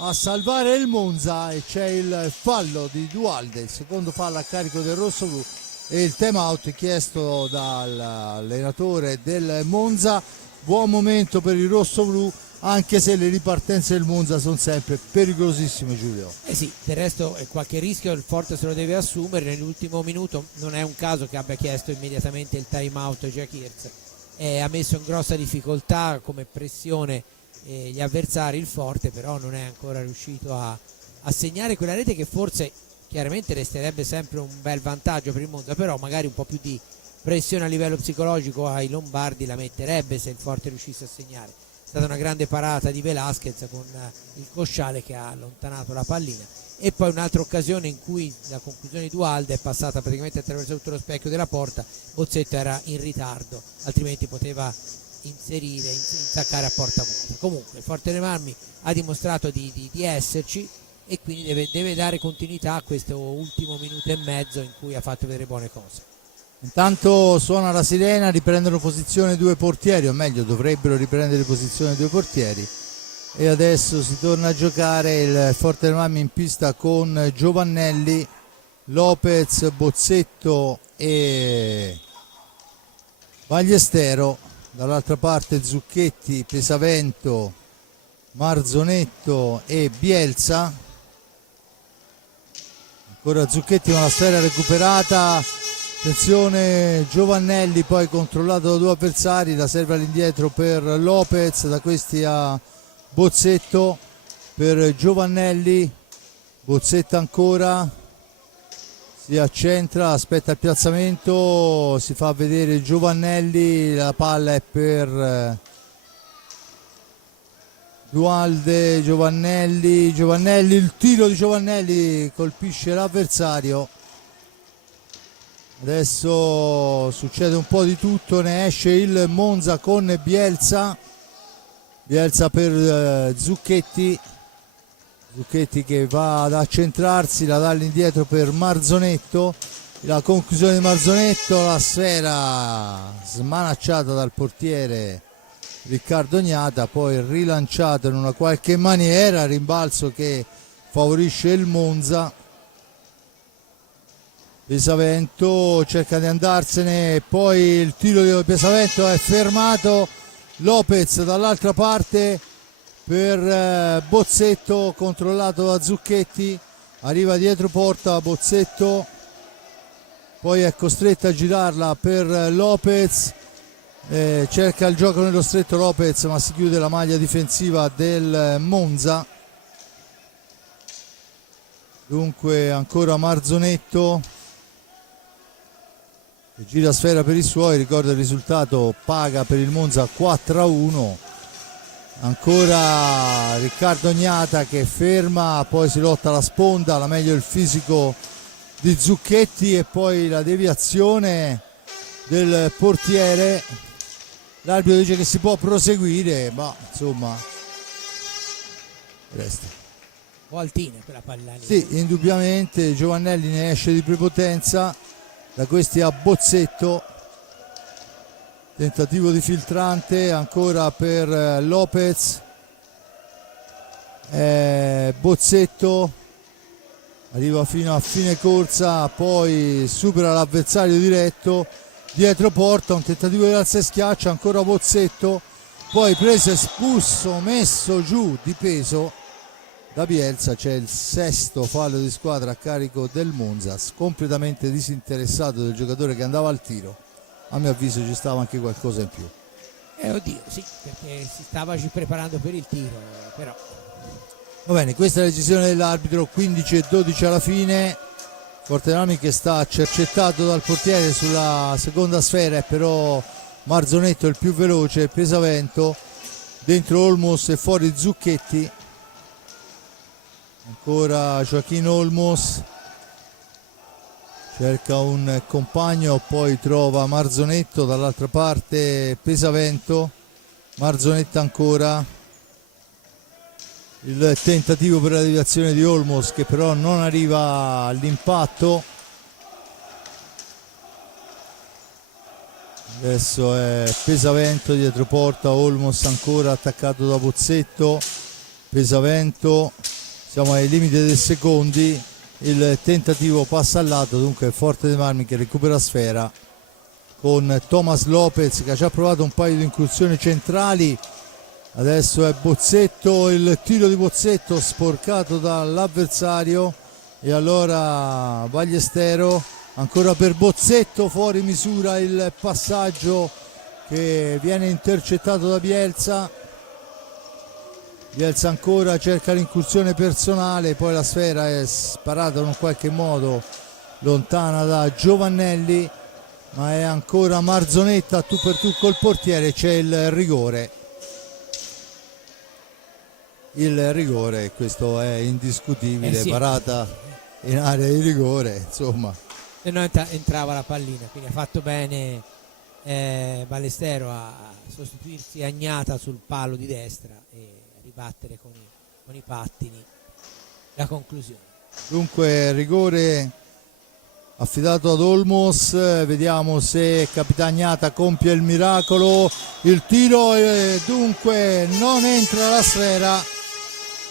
a salvare il Monza e c'è il fallo di Dualde, il secondo fallo a carico del rossoblu e il time out chiesto dall'allenatore del Monza. Buon momento per il rossoblu, anche se le ripartenze del Monza sono sempre pericolosissime, Giulio. Sì, del resto qualche rischio il Forte se lo deve assumere nell'ultimo minuto, non è un caso che abbia chiesto immediatamente il time out Jack Hirz, ha messo in grossa difficoltà come pressione gli avversari il Forte, però non è ancora riuscito a segnare quella rete che forse chiaramente resterebbe sempre un bel vantaggio per il Monza, però magari un po' più di pressione a livello psicologico ai lombardi la metterebbe se il Forte riuscisse a segnare. È stata una grande parata di Velasquez con il cosciale che ha allontanato la pallina, e poi un'altra occasione in cui la conclusione di Dualde è passata praticamente attraverso tutto lo specchio della porta, Bozzetto era in ritardo, altrimenti poteva inserire, insaccare a porta vuota. Comunque il Forte dei Marmi ha dimostrato di esserci e quindi deve dare continuità a questo ultimo minuto e mezzo in cui ha fatto vedere buone cose. Intanto suona la sirena, riprendono posizione 2 portieri, o meglio dovrebbero riprendere posizione 2 portieri, e adesso si torna a giocare, il Forte dei Marmi in pista con Giovannelli, Lopez, Bozzetto e Ballestero, dall'altra parte Zucchetti, Pesavento, Marzonetto e Bielsa, ancora Zucchetti ma la sfera recuperata Attenzione, Giovannelli poi controllato da due avversari, la serve all'indietro per Lopez, da questi a Bozzetto per Giovannelli, Bozzetto ancora, si accentra, aspetta il piazzamento, si fa vedere Giovannelli, la palla è per Dualde, Giovannelli, il tiro di Giovannelli colpisce l'avversario. Adesso succede un po' di tutto, ne esce il Monza con Bielsa per Zucchetti che va ad accentrarsi, la dà all'indietro per Marzonetto, la conclusione di Marzonetto, la sfera smanacciata dal portiere Riccardo Gnata, poi rilanciata in una qualche maniera, rimbalzo che favorisce il Monza. Pesavento cerca di andarsene, poi il tiro di Pesavento è fermato, Lopez dall'altra parte per Bozzetto, controllato da Zucchetti, arriva dietro porta Bozzetto, poi è costretto a girarla per Lopez, cerca il gioco nello stretto Lopez, ma si chiude la maglia difensiva del Monza. Dunque ancora Marzonetto che gira sfera per i suoi, ricorda il risultato, paga per il Monza 4-1. Ancora Riccardo Gnata che ferma, poi si lotta alla sponda, la meglio il fisico di Zucchetti e poi la deviazione del portiere. L'arbitro dice che si può proseguire, ma insomma resta. O altina quella palla lì. Sì, indubbiamente Giovannelli ne esce di prepotenza, da questi a Bozzetto, tentativo di filtrante ancora per Lopez, Bozzetto arriva fino a fine corsa, poi supera l'avversario diretto, dietro porta, un tentativo di alza e schiaccia, ancora Bozzetto, poi preso, espulso, messo giù di peso da Bielsa. C'è il sesto fallo di squadra a carico del Monza, completamente disinteressato del giocatore che andava al tiro. A mio avviso ci stava anche qualcosa in più. Oddio, sì, perché si stava preparando per il tiro, però. Va bene, questa è la decisione dell'arbitro, 15-12 alla fine. Fortenami che sta cercettato dal portiere sulla seconda sfera, è però Marzonetto il più veloce, Pesavento, dentro Olmos e fuori Zucchetti. Ancora Joaquin Olmos, cerca un compagno, poi trova Marzonetto, dall'altra parte Pesavento, Marzonetto ancora, il tentativo per la deviazione di Olmos che però non arriva all'impatto. Adesso è Pesavento dietro porta, Olmos ancora attaccato da Bozzetto, Pesavento, siamo ai limiti dei secondi, il tentativo passa al lato, dunque Forte dei Marmi che recupera sfera con Thomas Lopez che ha già provato un paio di incursioni centrali. Adesso è Bozzetto, il tiro di Bozzetto sporcato dall'avversario e allora Ballestero, ancora per Bozzetto, fuori misura il passaggio che viene intercettato da Bielsa. Bielsa ancora cerca l'incursione personale, poi la sfera è sparata in un qualche modo lontana da Giovannelli, ma è ancora Marzonetta a tu per tu col portiere, c'è il rigore. Il rigore, questo è indiscutibile, sì, parata in area di rigore, insomma. Se no entrava la pallina, quindi ha fatto bene Ballestero a sostituirsi Agnata sul palo di destra e ribattere con i pattini la conclusione. Dunque rigore affidato ad Olmos, vediamo se Capitagnata compie il miracolo, il tiro dunque non entra la sfera,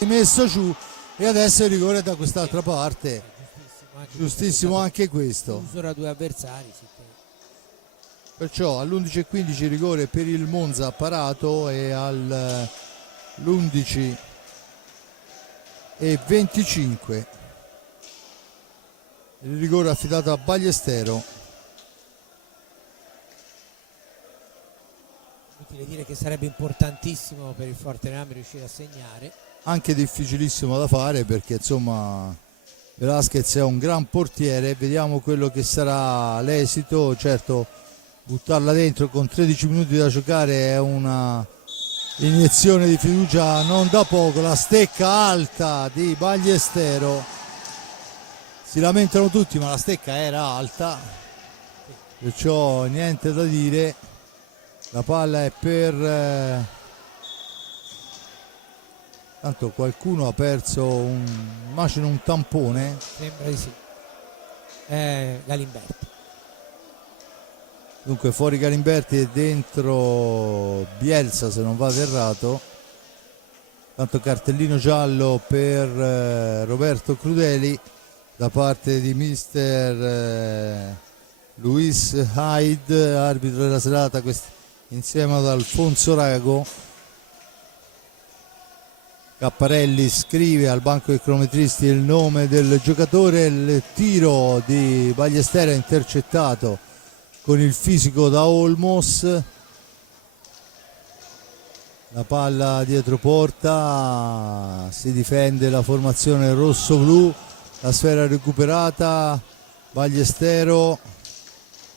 messo giù e adesso il rigore da quest'altra parte. Giustissimo anche questo. Usura due avversari, sì. Perciò all'11:15 rigore per il Monza parato e all'11:25 il rigore affidato a Ballestero. dire che sarebbe importantissimo per il Forte Marmi riuscire a segnare. Anche difficilissimo da fare perché insomma Velasquez è un gran portiere, vediamo quello che sarà l'esito. Certo, buttarla dentro con 13 minuti da giocare è una iniezione di fiducia non da poco. La stecca alta di Ballestero, si lamentano tutti ma la stecca era alta, perciò niente da dire. La palla è per tanto qualcuno ha perso immagino un tampone, Sembra di sì. Galimberti. Dunque fuori Galimberti e dentro Bielsa, se non vado errato. Tanto cartellino giallo per Roberto Crudeli da parte di mister Luis Hyde, arbitro della serata, insieme ad Alfonso Rago. Capparelli scrive al banco dei cronometristi il nome del giocatore. Il tiro di Ballestero è intercettato con il fisico da Olmos. La palla dietro porta, si difende la formazione rosso-blu, la sfera recuperata, Ballestero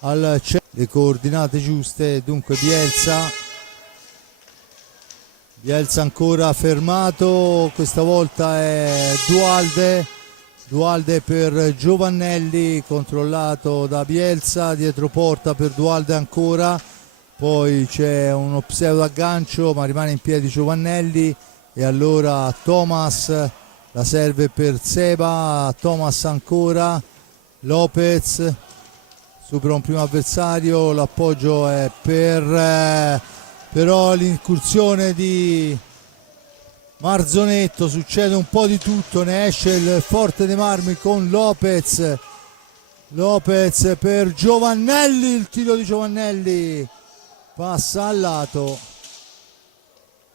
al centro, le coordinate giuste, dunque Bielsa ancora fermato, questa volta è Dualde per Giovannelli, controllato da Bielsa, dietro porta per Dualde ancora, poi c'è uno pseudo aggancio ma rimane in piedi Giovannelli e allora Thomas la serve per Seba, Thomas ancora, Lopez supera un primo avversario, l'appoggio è per però l'incursione di Marzonetto, succede un po' di tutto, ne esce il Forte dei Marmi con Lopez per Giovannelli, il tiro di Giovannelli passa al lato,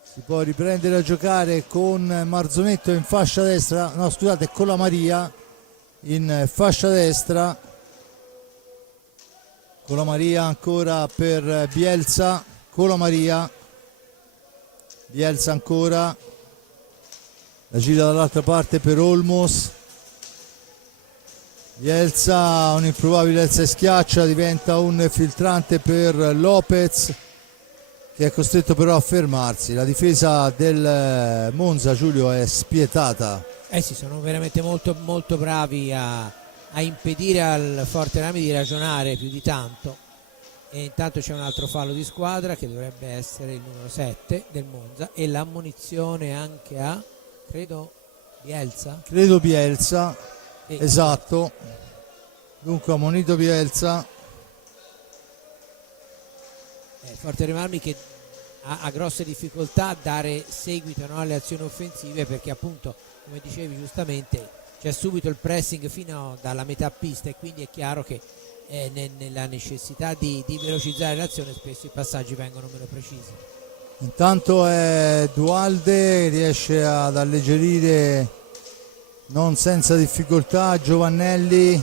si può riprendere a giocare con Marzonetto in fascia destra, no scusate, con la Maria in fascia destra, con la Maria ancora per Bielsa, con la Maria, Bielsa ancora, la gira dall'altra parte per Olmos, Bielsa, un improbabile alza e schiaccia, diventa un filtrante per Lopez che è costretto però a fermarsi. La difesa del Monza, Giulio, è spietata. Sì, sono veramente molto, molto bravi a impedire al Forte Marmi di ragionare più di tanto. E intanto c'è un altro fallo di squadra che dovrebbe essere il numero 7 del Monza e l'ammonizione anche a credo Bielsa esatto, dunque ammonito Bielsa. Forte Marmi che ha grosse difficoltà a dare seguito, no, alle azioni offensive perché appunto come dicevi giustamente c'è subito il pressing fino dalla metà pista e quindi è chiaro che nella necessità di velocizzare l'azione spesso i passaggi vengono meno precisi. Intanto Dualde riesce ad alleggerire non senza difficoltà Giovannelli,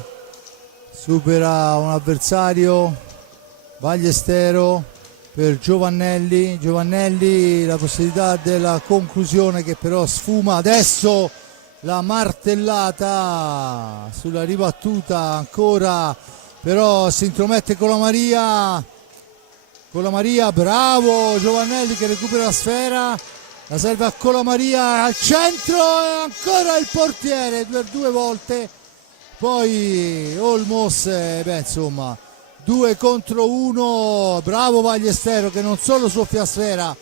supera un avversario, Ballestero per Giovannelli, la possibilità della conclusione che però sfuma. Adesso la martellata sulla ribattuta ancora, però si intromette con la Maria, bravo Giovannelli che recupera la sfera, la serve a Colamaria al centro e ancora il portiere per due volte, poi Olmos, insomma 2 contro 1, bravo Ballestero che non solo soffia a sfera,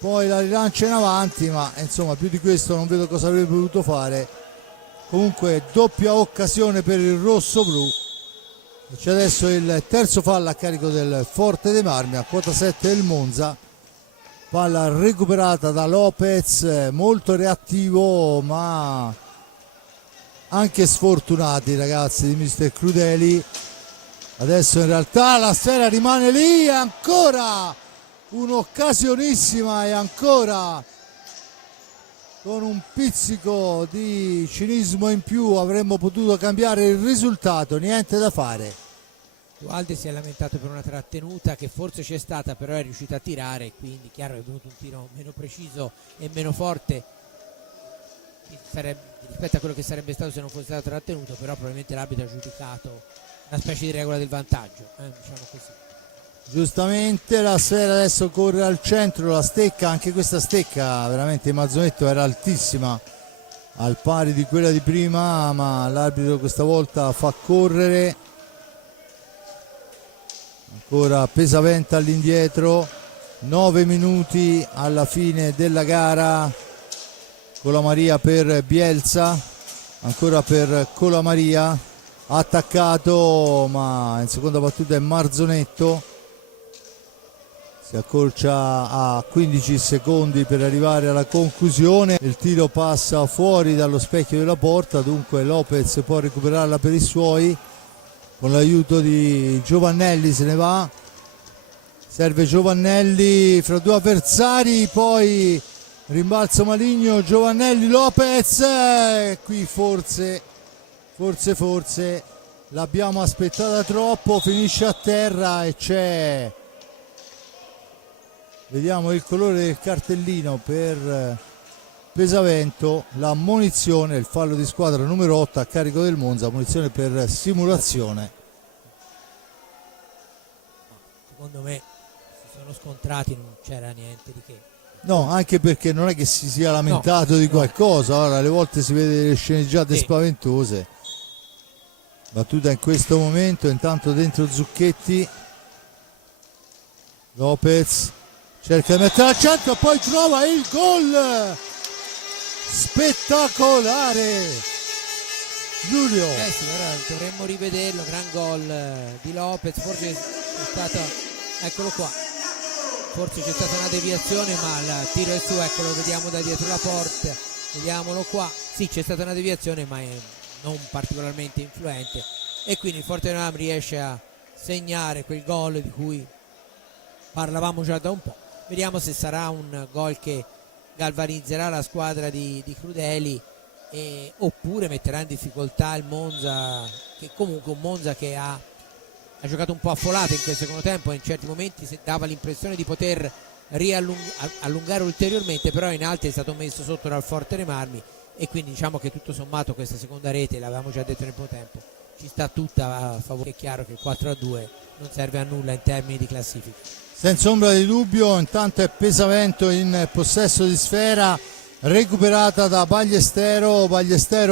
poi la rilancia in avanti, ma insomma più di questo non vedo cosa avrebbe potuto fare. Comunque doppia occasione per il rosso-blu. C'è adesso il terzo fallo a carico del Forte dei Marmi, a quota 7 del Monza, palla recuperata da Lopez, molto reattivo ma anche sfortunati i ragazzi di mister Crudeli. Adesso in realtà la sfera rimane lì, ancora un'occasionissima e ancora con un pizzico di cinismo in più avremmo potuto cambiare il risultato, niente da fare. Dualde si è lamentato per una trattenuta che forse c'è stata, però è riuscito a tirare, quindi chiaro è venuto un tiro meno preciso e meno forte rispetto a quello che sarebbe stato se non fosse stato trattenuto, però probabilmente l'arbitro ha giudicato una specie di regola del vantaggio, diciamo così. Giustamente la sfera adesso corre al centro, la stecca, anche questa stecca veramente il Marzonetto era altissima, al pari di quella di prima, ma l'arbitro questa volta fa correre. Ancora Pesavento all'indietro, 9 minuti alla fine della gara. Colamaria per Bielsa, ancora per Colamaria, attaccato, ma in seconda battuta è Marzonetto, si accorcia a 15 secondi per arrivare alla conclusione. Il tiro passa fuori dallo specchio della porta, dunque Lopez può recuperarla per i suoi, con l'aiuto di Giovannelli se ne va, serve Giovannelli fra due avversari, poi rimbalzo maligno, Giovannelli, Lopez, qui forse l'abbiamo aspettata troppo, finisce a terra e c'è, vediamo il colore del cartellino per Pesavento, la munizione, il fallo di squadra numero 8 a carico del Monza, munizione per simulazione. Secondo me si sono scontrati, non c'era niente di che. No, anche perché non è che si sia lamentato di qualcosa, ora alle volte si vede delle sceneggiate spaventose. Battuta in questo momento, intanto dentro Zucchetti, Lopez cerca di mettere al centro, poi trova il gol spettacolare, Giulio. Sì, ora dovremmo rivederlo, gran gol di Lopez, forse è stato, eccolo qua, forse c'è stata una deviazione, ma il tiro è suo, ecco, lo vediamo da dietro la porta, vediamolo qua, sì, c'è stata una deviazione ma è non particolarmente influente, e quindi il Fortenam riesce a segnare quel gol di cui parlavamo già da un po'. Vediamo se sarà un gol che galvanizzerà la squadra di Crudeli oppure metterà in difficoltà il Monza, che comunque un Monza che ha giocato un po' affolato in quel secondo tempo, in certi momenti dava l'impressione di poter allungare ulteriormente, però in altri è stato messo sotto dal Forte dei Marmi, e quindi diciamo che tutto sommato questa seconda rete, l'avevamo già detto nel primo tempo, ci sta tutta a favore. È chiaro che il 4-2 non serve a nulla in termini di classifica. Senza ombra di dubbio, intanto è Pesavento in possesso di sfera, recuperata da Ballestero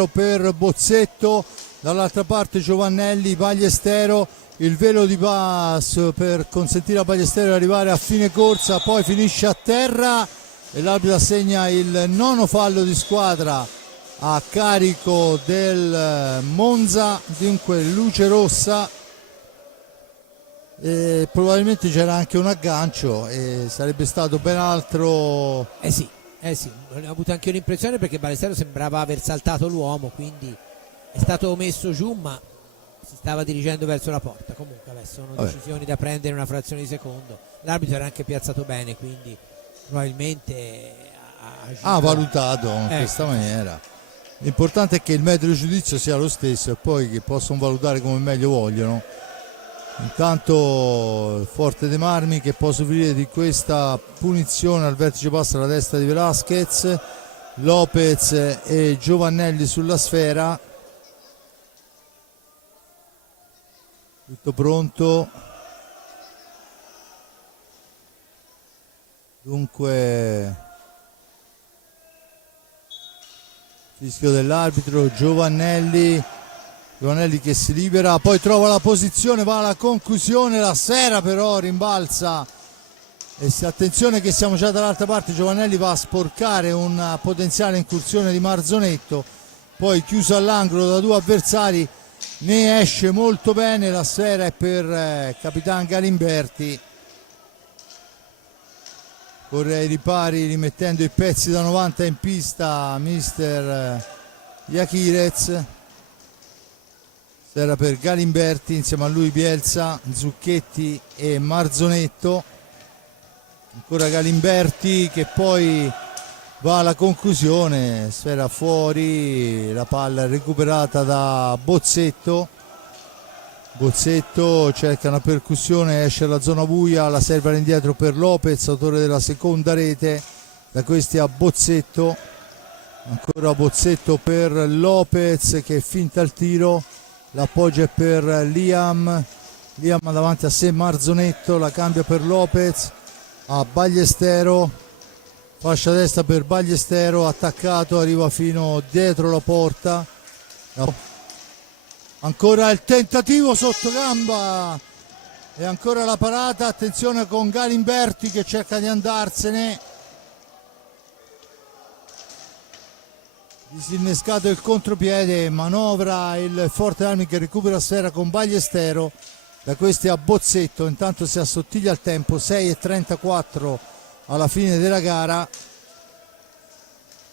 per Bozzetto, dall'altra parte Giovannelli, Ballestero, il velo di pass per consentire a Ballestero di arrivare a fine corsa, poi finisce a terra e l'arbitro assegna il nono fallo di squadra a carico del Monza, dunque luce rossa. E probabilmente c'era anche un aggancio e sarebbe stato ben altro. Sì, ho avuto anche l'impressione, perché Ballestero sembrava aver saltato l'uomo, quindi è stato messo giù, ma si stava dirigendo verso la porta. Comunque sono decisioni da prendere in una frazione di secondo. L'arbitro era anche piazzato bene, quindi probabilmente ha valutato in questa maniera. L'importante è che il metodo di giudizio sia lo stesso e poi che possano valutare come meglio vogliono. Intanto il Forte dei Marmi che può soffrire di questa punizione, al vertice passa la testa di Velasquez, Lopez e Giovannelli sulla sfera, tutto pronto, dunque fischio dell'arbitro, Giovannelli che si libera, poi trova la posizione, va alla conclusione, la sfera però rimbalza e attenzione che siamo già dall'altra parte, Giovannelli va a sporcare una potenziale incursione di Marzonetto, poi chiuso all'angolo da due avversari, ne esce molto bene, la sfera è per Capitan Galimberti, corre ai ripari rimettendo i pezzi da 90 in pista mister Iachirez. Era per Galimberti, insieme a lui Bielsa, Zucchetti e Marzonetto. Ancora Galimberti che poi va alla conclusione, sfera fuori, la palla recuperata da Bozzetto. Bozzetto cerca una percussione, esce alla zona buia, la serve all'indietro per Lopez, autore della seconda rete. Da questi a Bozzetto, ancora Bozzetto per Lopez che finta il tiro, l'appoggio è per Liam davanti a sé Marzonetto, la cambia per Lopez, a Ballestero, fascia destra per Ballestero, attaccato, arriva fino dietro la porta, ancora il tentativo sotto gamba e ancora la parata, attenzione con Galimberti che cerca di andarsene, disinnescato il contropiede, manovra il Forte Armi che recupera sfera con Ballestero, da questi a Bozzetto, intanto si assottiglia il tempo, 6:34 alla fine della gara,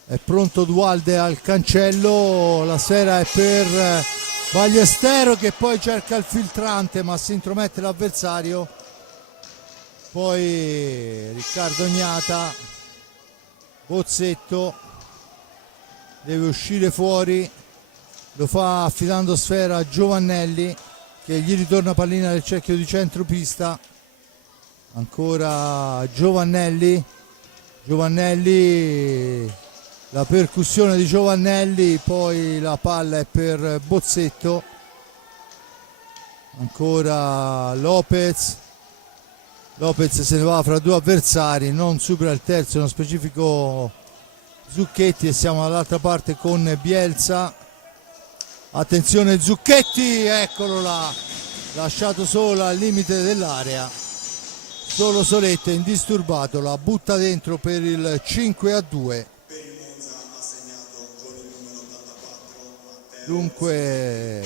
è pronto Dualde al cancello, la sfera è per Ballestero che poi cerca il filtrante ma si intromette l'avversario, poi Riccardo Gnata, Bozzetto deve uscire fuori, lo fa affidando sfera a Giovannelli che gli ritorna pallina nel cerchio di centropista, ancora Giovannelli, la percussione di Giovannelli, poi la palla è per Bozzetto, ancora Lopez se ne va fra due avversari, non supera il terzo, uno specifico Zucchetti, e siamo dall'altra parte con Bielsa, attenzione Zucchetti, eccolo là, lasciato solo al limite dell'area, solo soletto, indisturbato, la butta dentro per il 5-2. Dunque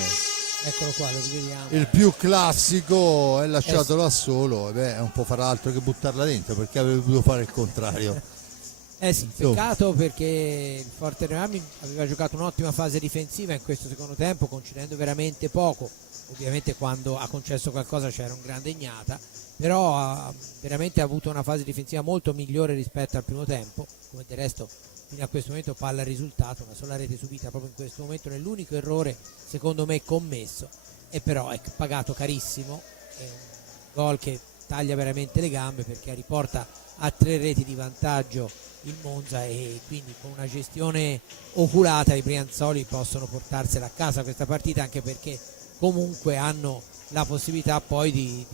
Eccolo qua, lo rivediamo. il più classico è lasciato là solo, non può fare altro che buttarla dentro, perché avrebbe dovuto fare il contrario. Sì, peccato perché il Forte Armi aveva giocato un'ottima fase difensiva in questo secondo tempo, concedendo veramente poco. Ovviamente quando ha concesso qualcosa c'era un grande Gnata, però ha veramente avuto una fase difensiva molto migliore rispetto al primo tempo, come del resto fino a questo momento palla il risultato, una sola rete subita proprio in questo momento nell'unico errore secondo me commesso, e però è pagato carissimo, è un gol che taglia veramente le gambe perché riporta a 3 reti di vantaggio il Monza, e quindi con una gestione oculata i Brianzoli possono portarsela a casa questa partita, anche perché comunque hanno la possibilità poi di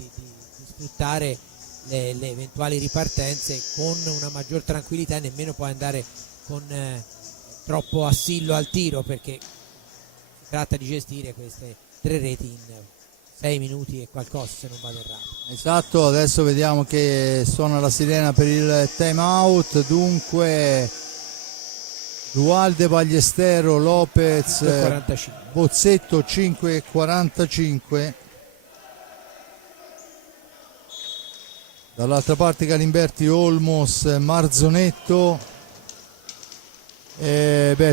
sfruttare le eventuali ripartenze con una maggior tranquillità, e nemmeno poi andare con troppo assillo al tiro, perché si tratta di gestire queste 3 reti in 6 minuti e qualcosa, se non vado errato. Esatto, adesso vediamo che suona la sirena per il time out, dunque Dualde, Ballestero, Lopez, 45. Bozzetto 5:45, dall'altra parte Galimberti, Olmos, Marzonetto,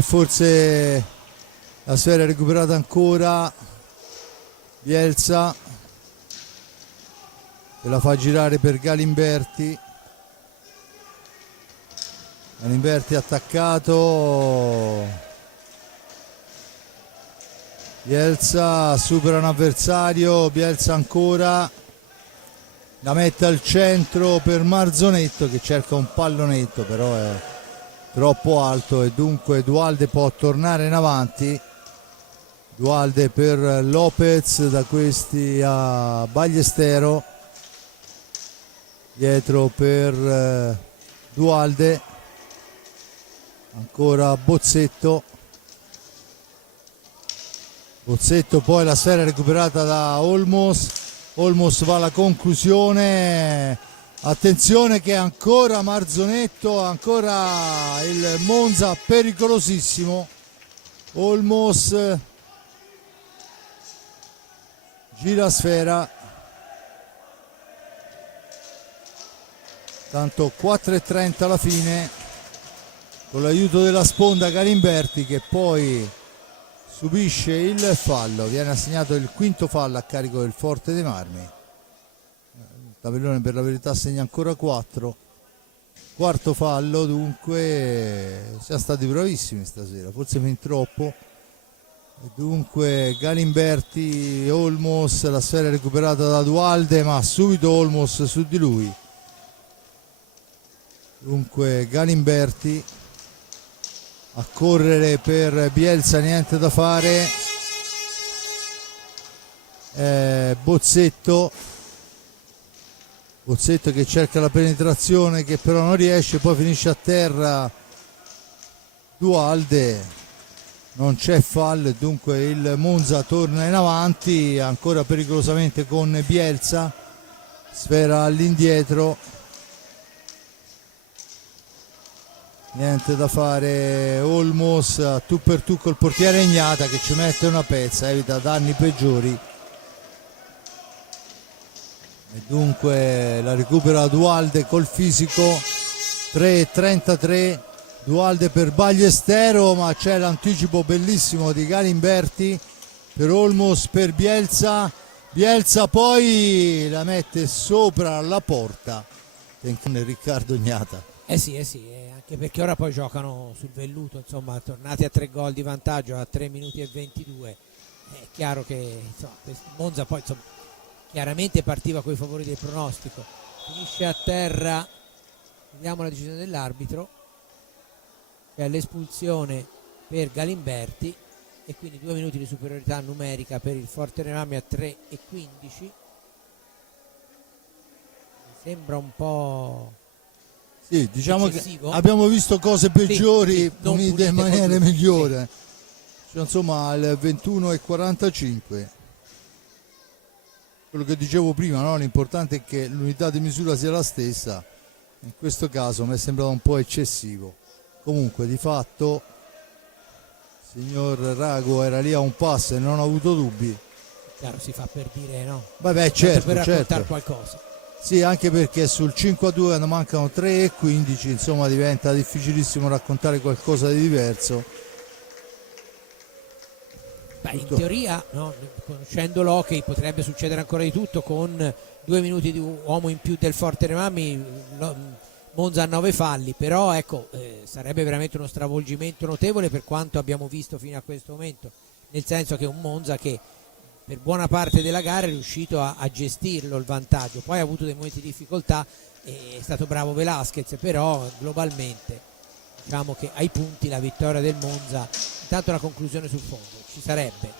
forse la sfera è recuperata ancora, Bielsa se la fa girare per Galimberti attaccato, Bielsa supera un avversario, Bielsa ancora, la mette al centro per Marzonetto che cerca un pallonetto, però è troppo alto, e dunque Dualde può tornare in avanti. Dualde per Lopez, da questi a Ballestero, dietro per Dualde, ancora Bozzetto, poi la sfera recuperata da Olmos va alla conclusione, attenzione che ancora Marzonetto, ancora il Monza pericolosissimo, Olmos gira sfera, tanto 4:30 alla fine, con l'aiuto della sponda Galimberti che poi subisce il fallo, viene assegnato il quinto fallo a carico del Forte dei Marmi. Il tabellone per la verità segna ancora 4, quarto fallo, dunque siamo stati bravissimi stasera, forse fin troppo, E dunque Galimberti, Olmos, la sfera recuperata da Dualde, ma subito Olmos su di lui. Dunque Galimberti a correre per Bielsa, niente da fare. Bozzetto che cerca la penetrazione, che però non riesce, poi finisce a terra Dualde, non c'è fallo, dunque il Monza torna in avanti ancora pericolosamente con Bielsa, sfera all'indietro, niente da fare. Olmos a tu per tu col portiere Ignata che ci mette una pezza, evita danni peggiori. E dunque la recupera Dualde col fisico. 3:33, Dualde per Ballestero, ma c'è l'anticipo bellissimo di Galimberti per Olmos, per Bielsa. Bielsa poi la mette sopra la porta con Riccardo Ignata. Sì, anche perché ora poi giocano sul velluto, insomma, tornati a 3 gol di vantaggio a 3 minuti e 22. È chiaro che insomma, Monza poi insomma, chiaramente partiva coi favori del pronostico, finisce a terra, vediamo la decisione dell'arbitro, c'è l'espulsione per Galimberti e quindi 2 minuti di superiorità numerica per il Forte Marmi a 3:15. Mi sembra un po'... Sì, diciamo eccessivo. Che abbiamo visto cose peggiori punite in maniera migliore. Sì. Cioè, insomma, al 21:45. Quello che dicevo prima, no? L'importante è che l'unità di misura sia la stessa. In questo caso mi è sembrato un po' eccessivo. Comunque, di fatto, il signor Rago era lì a un passo e non ha avuto dubbi. Chiaro, si fa per dire, no? Vabbè, certo, per raccontare certo. qualcosa. Sì, anche perché sul 5-2 quando mancano 3:15, insomma, diventa difficilissimo raccontare qualcosa di diverso. Beh, in teoria, no, conoscendo l'hockey, potrebbe succedere ancora di tutto con 2 minuti di uomo in più del Forte Marmi. Monza ha 9 falli, però ecco, sarebbe veramente uno stravolgimento notevole per quanto abbiamo visto fino a questo momento, nel senso che un Monza che per buona parte della gara è riuscito a gestirlo il vantaggio, poi ha avuto dei momenti di difficoltà, è stato bravo Velasquez, però globalmente diciamo che ai punti la vittoria del Monza. Intanto la conclusione sul fondo ci sarebbe.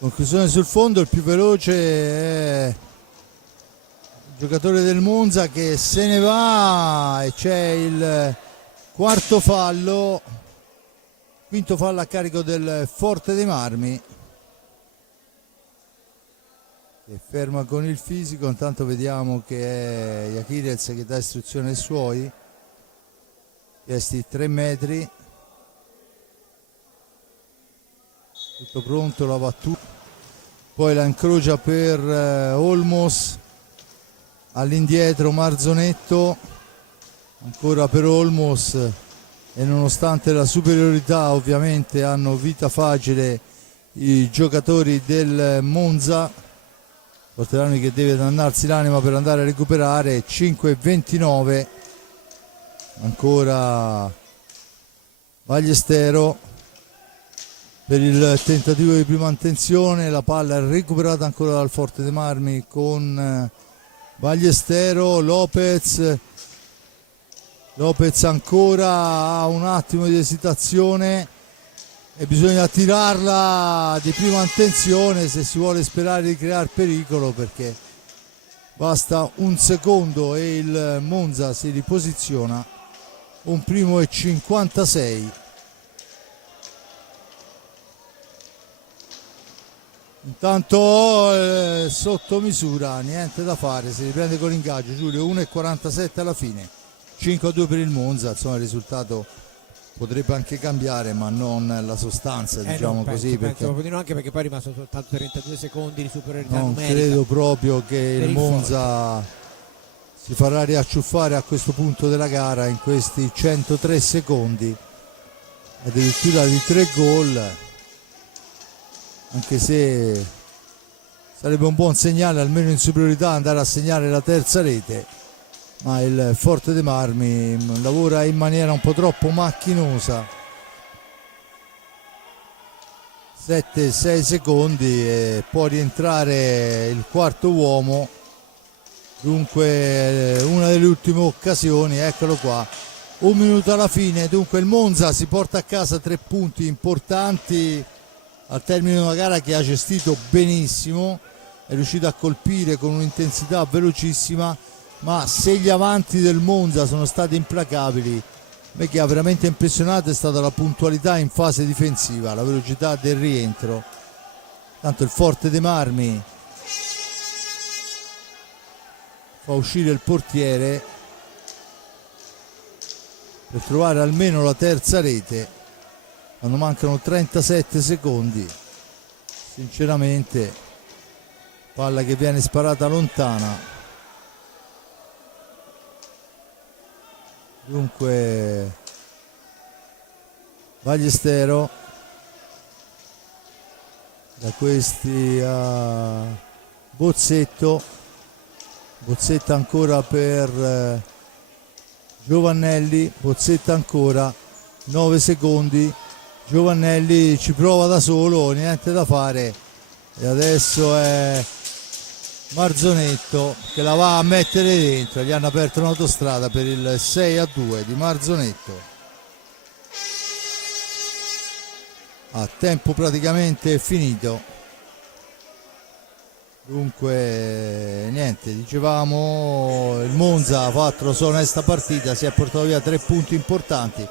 Conclusione sul fondo, il più veloce è il giocatore del Monza che se ne va e c'è il quinto fallo a carico del Forte dei Marmi, che ferma con il fisico. Intanto vediamo che è Jakirez che dà istruzione ai suoi, chiesti 3 metri, tutto pronto, la battuta, poi la incrocia per Olmos, all'indietro Marzonetto, ancora per Olmos, e nonostante la superiorità ovviamente hanno vita facile i giocatori del Monza. Porterani che deve dannarsi l'anima per andare a recuperare. 5:29, ancora Ballestero per il tentativo di prima intenzione, la palla è recuperata ancora dal Forte dei Marmi con Ballestero. Lopez ancora ha un attimo di esitazione e bisogna tirarla di prima intenzione se si vuole sperare di creare pericolo, perché basta un secondo e il Monza si riposiziona. Un primo e 56. Intanto sotto misura, niente da fare, si riprende con l'ingaggio. Giulio, 1:47 alla fine, 5-2 per il Monza. Insomma, il risultato potrebbe anche cambiare, ma non la sostanza, diciamo così. Penso di no, anche perché poi è rimasto soltanto 32 secondi di superiorità non numerica. credo proprio che il Monza si farà riacciuffare a questo punto della gara in questi 103 secondi, addirittura di 3 gol, anche se sarebbe un buon segnale almeno in superiorità andare a segnare la terza rete, ma il Forte dei Marmi lavora in maniera un po' troppo macchinosa. 7-6 secondi e può rientrare il quarto uomo. Dunque una delle ultime occasioni, eccolo qua, 1 minuto alla fine. Dunque il Monza si porta a casa 3 punti importanti al termine di una gara che ha gestito benissimo, è riuscito a colpire con un'intensità velocissima, ma se gli avanti del Monza sono stati implacabili, a me che ha veramente impressionato è stata la puntualità in fase difensiva, la velocità del rientro. Tanto il Forte dei Marmi fa uscire il portiere per trovare almeno la terza rete quando mancano 37 secondi. Sinceramente palla che viene sparata lontana. Dunque Ballestero, da questi a Bozzetto ancora per Giovannelli, Bozzetta ancora, 9 secondi, Giovannelli ci prova da solo, niente da fare, e adesso è Marzonetto che la va a mettere dentro, gli hanno aperto un'autostrada per il 6-2 di Marzonetto. A tempo praticamente finito. Dunque niente, dicevamo, il Monza ha fatto la sua onesta partita, si è portato via 3 punti importanti,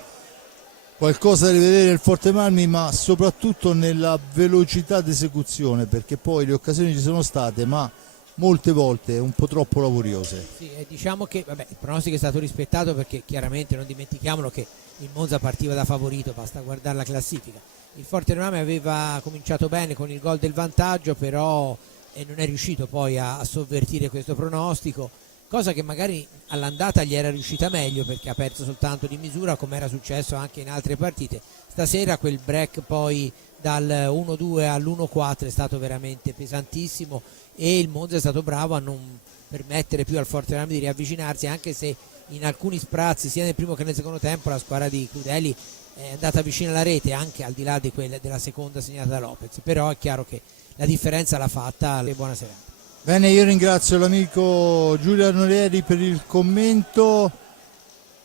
qualcosa da rivedere il Forte Marmi, ma soprattutto nella velocità d'esecuzione, perché poi le occasioni ci sono state, ma molte volte un po' troppo laboriose. Sì, diciamo che vabbè, il pronostico è stato rispettato, perché chiaramente non dimentichiamolo che il Monza partiva da favorito, basta guardare la classifica. Il Forte Marmi aveva cominciato bene con il gol del vantaggio, però e non è riuscito poi a sovvertire questo pronostico, cosa che magari all'andata gli era riuscita meglio, perché ha perso soltanto di misura, come era successo anche in altre partite. Stasera quel break poi dal 1-2 all'1-4 è stato veramente pesantissimo, e il Monza è stato bravo a non permettere più al Forte Marmi di riavvicinarsi, anche se in alcuni sprazzi sia nel primo che nel secondo tempo la squadra di Crudeli è andata vicino alla rete, anche al di là di quella della seconda segnata da Lopez, però è chiaro che la differenza l'ha fatta. E buona serata. Bene, io ringrazio l'amico Giulio Arnorieri per il commento,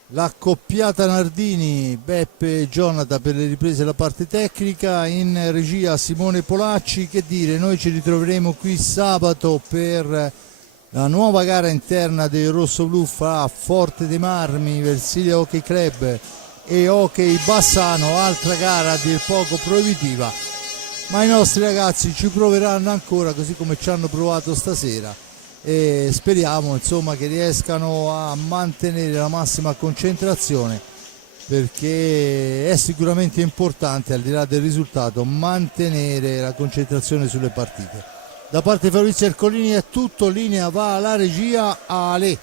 l'accoppiata Nardini, Beppe e Jonathan per le riprese e la parte tecnica, in regia Simone Polacci. Che dire, noi ci ritroveremo qui sabato per la nuova gara interna del Rossoblu fra Forte dei Marmi, Versilia Hockey Club e Hockey Bassano, altra gara a dir poco proibitiva, ma i nostri ragazzi ci proveranno ancora, così come ci hanno provato stasera, e speriamo insomma che riescano a mantenere la massima concentrazione, perché è sicuramente importante, al di là del risultato, mantenere la concentrazione sulle partite. Da parte di Fabrizio Ercolini è tutto, linea va alla regia. Ale.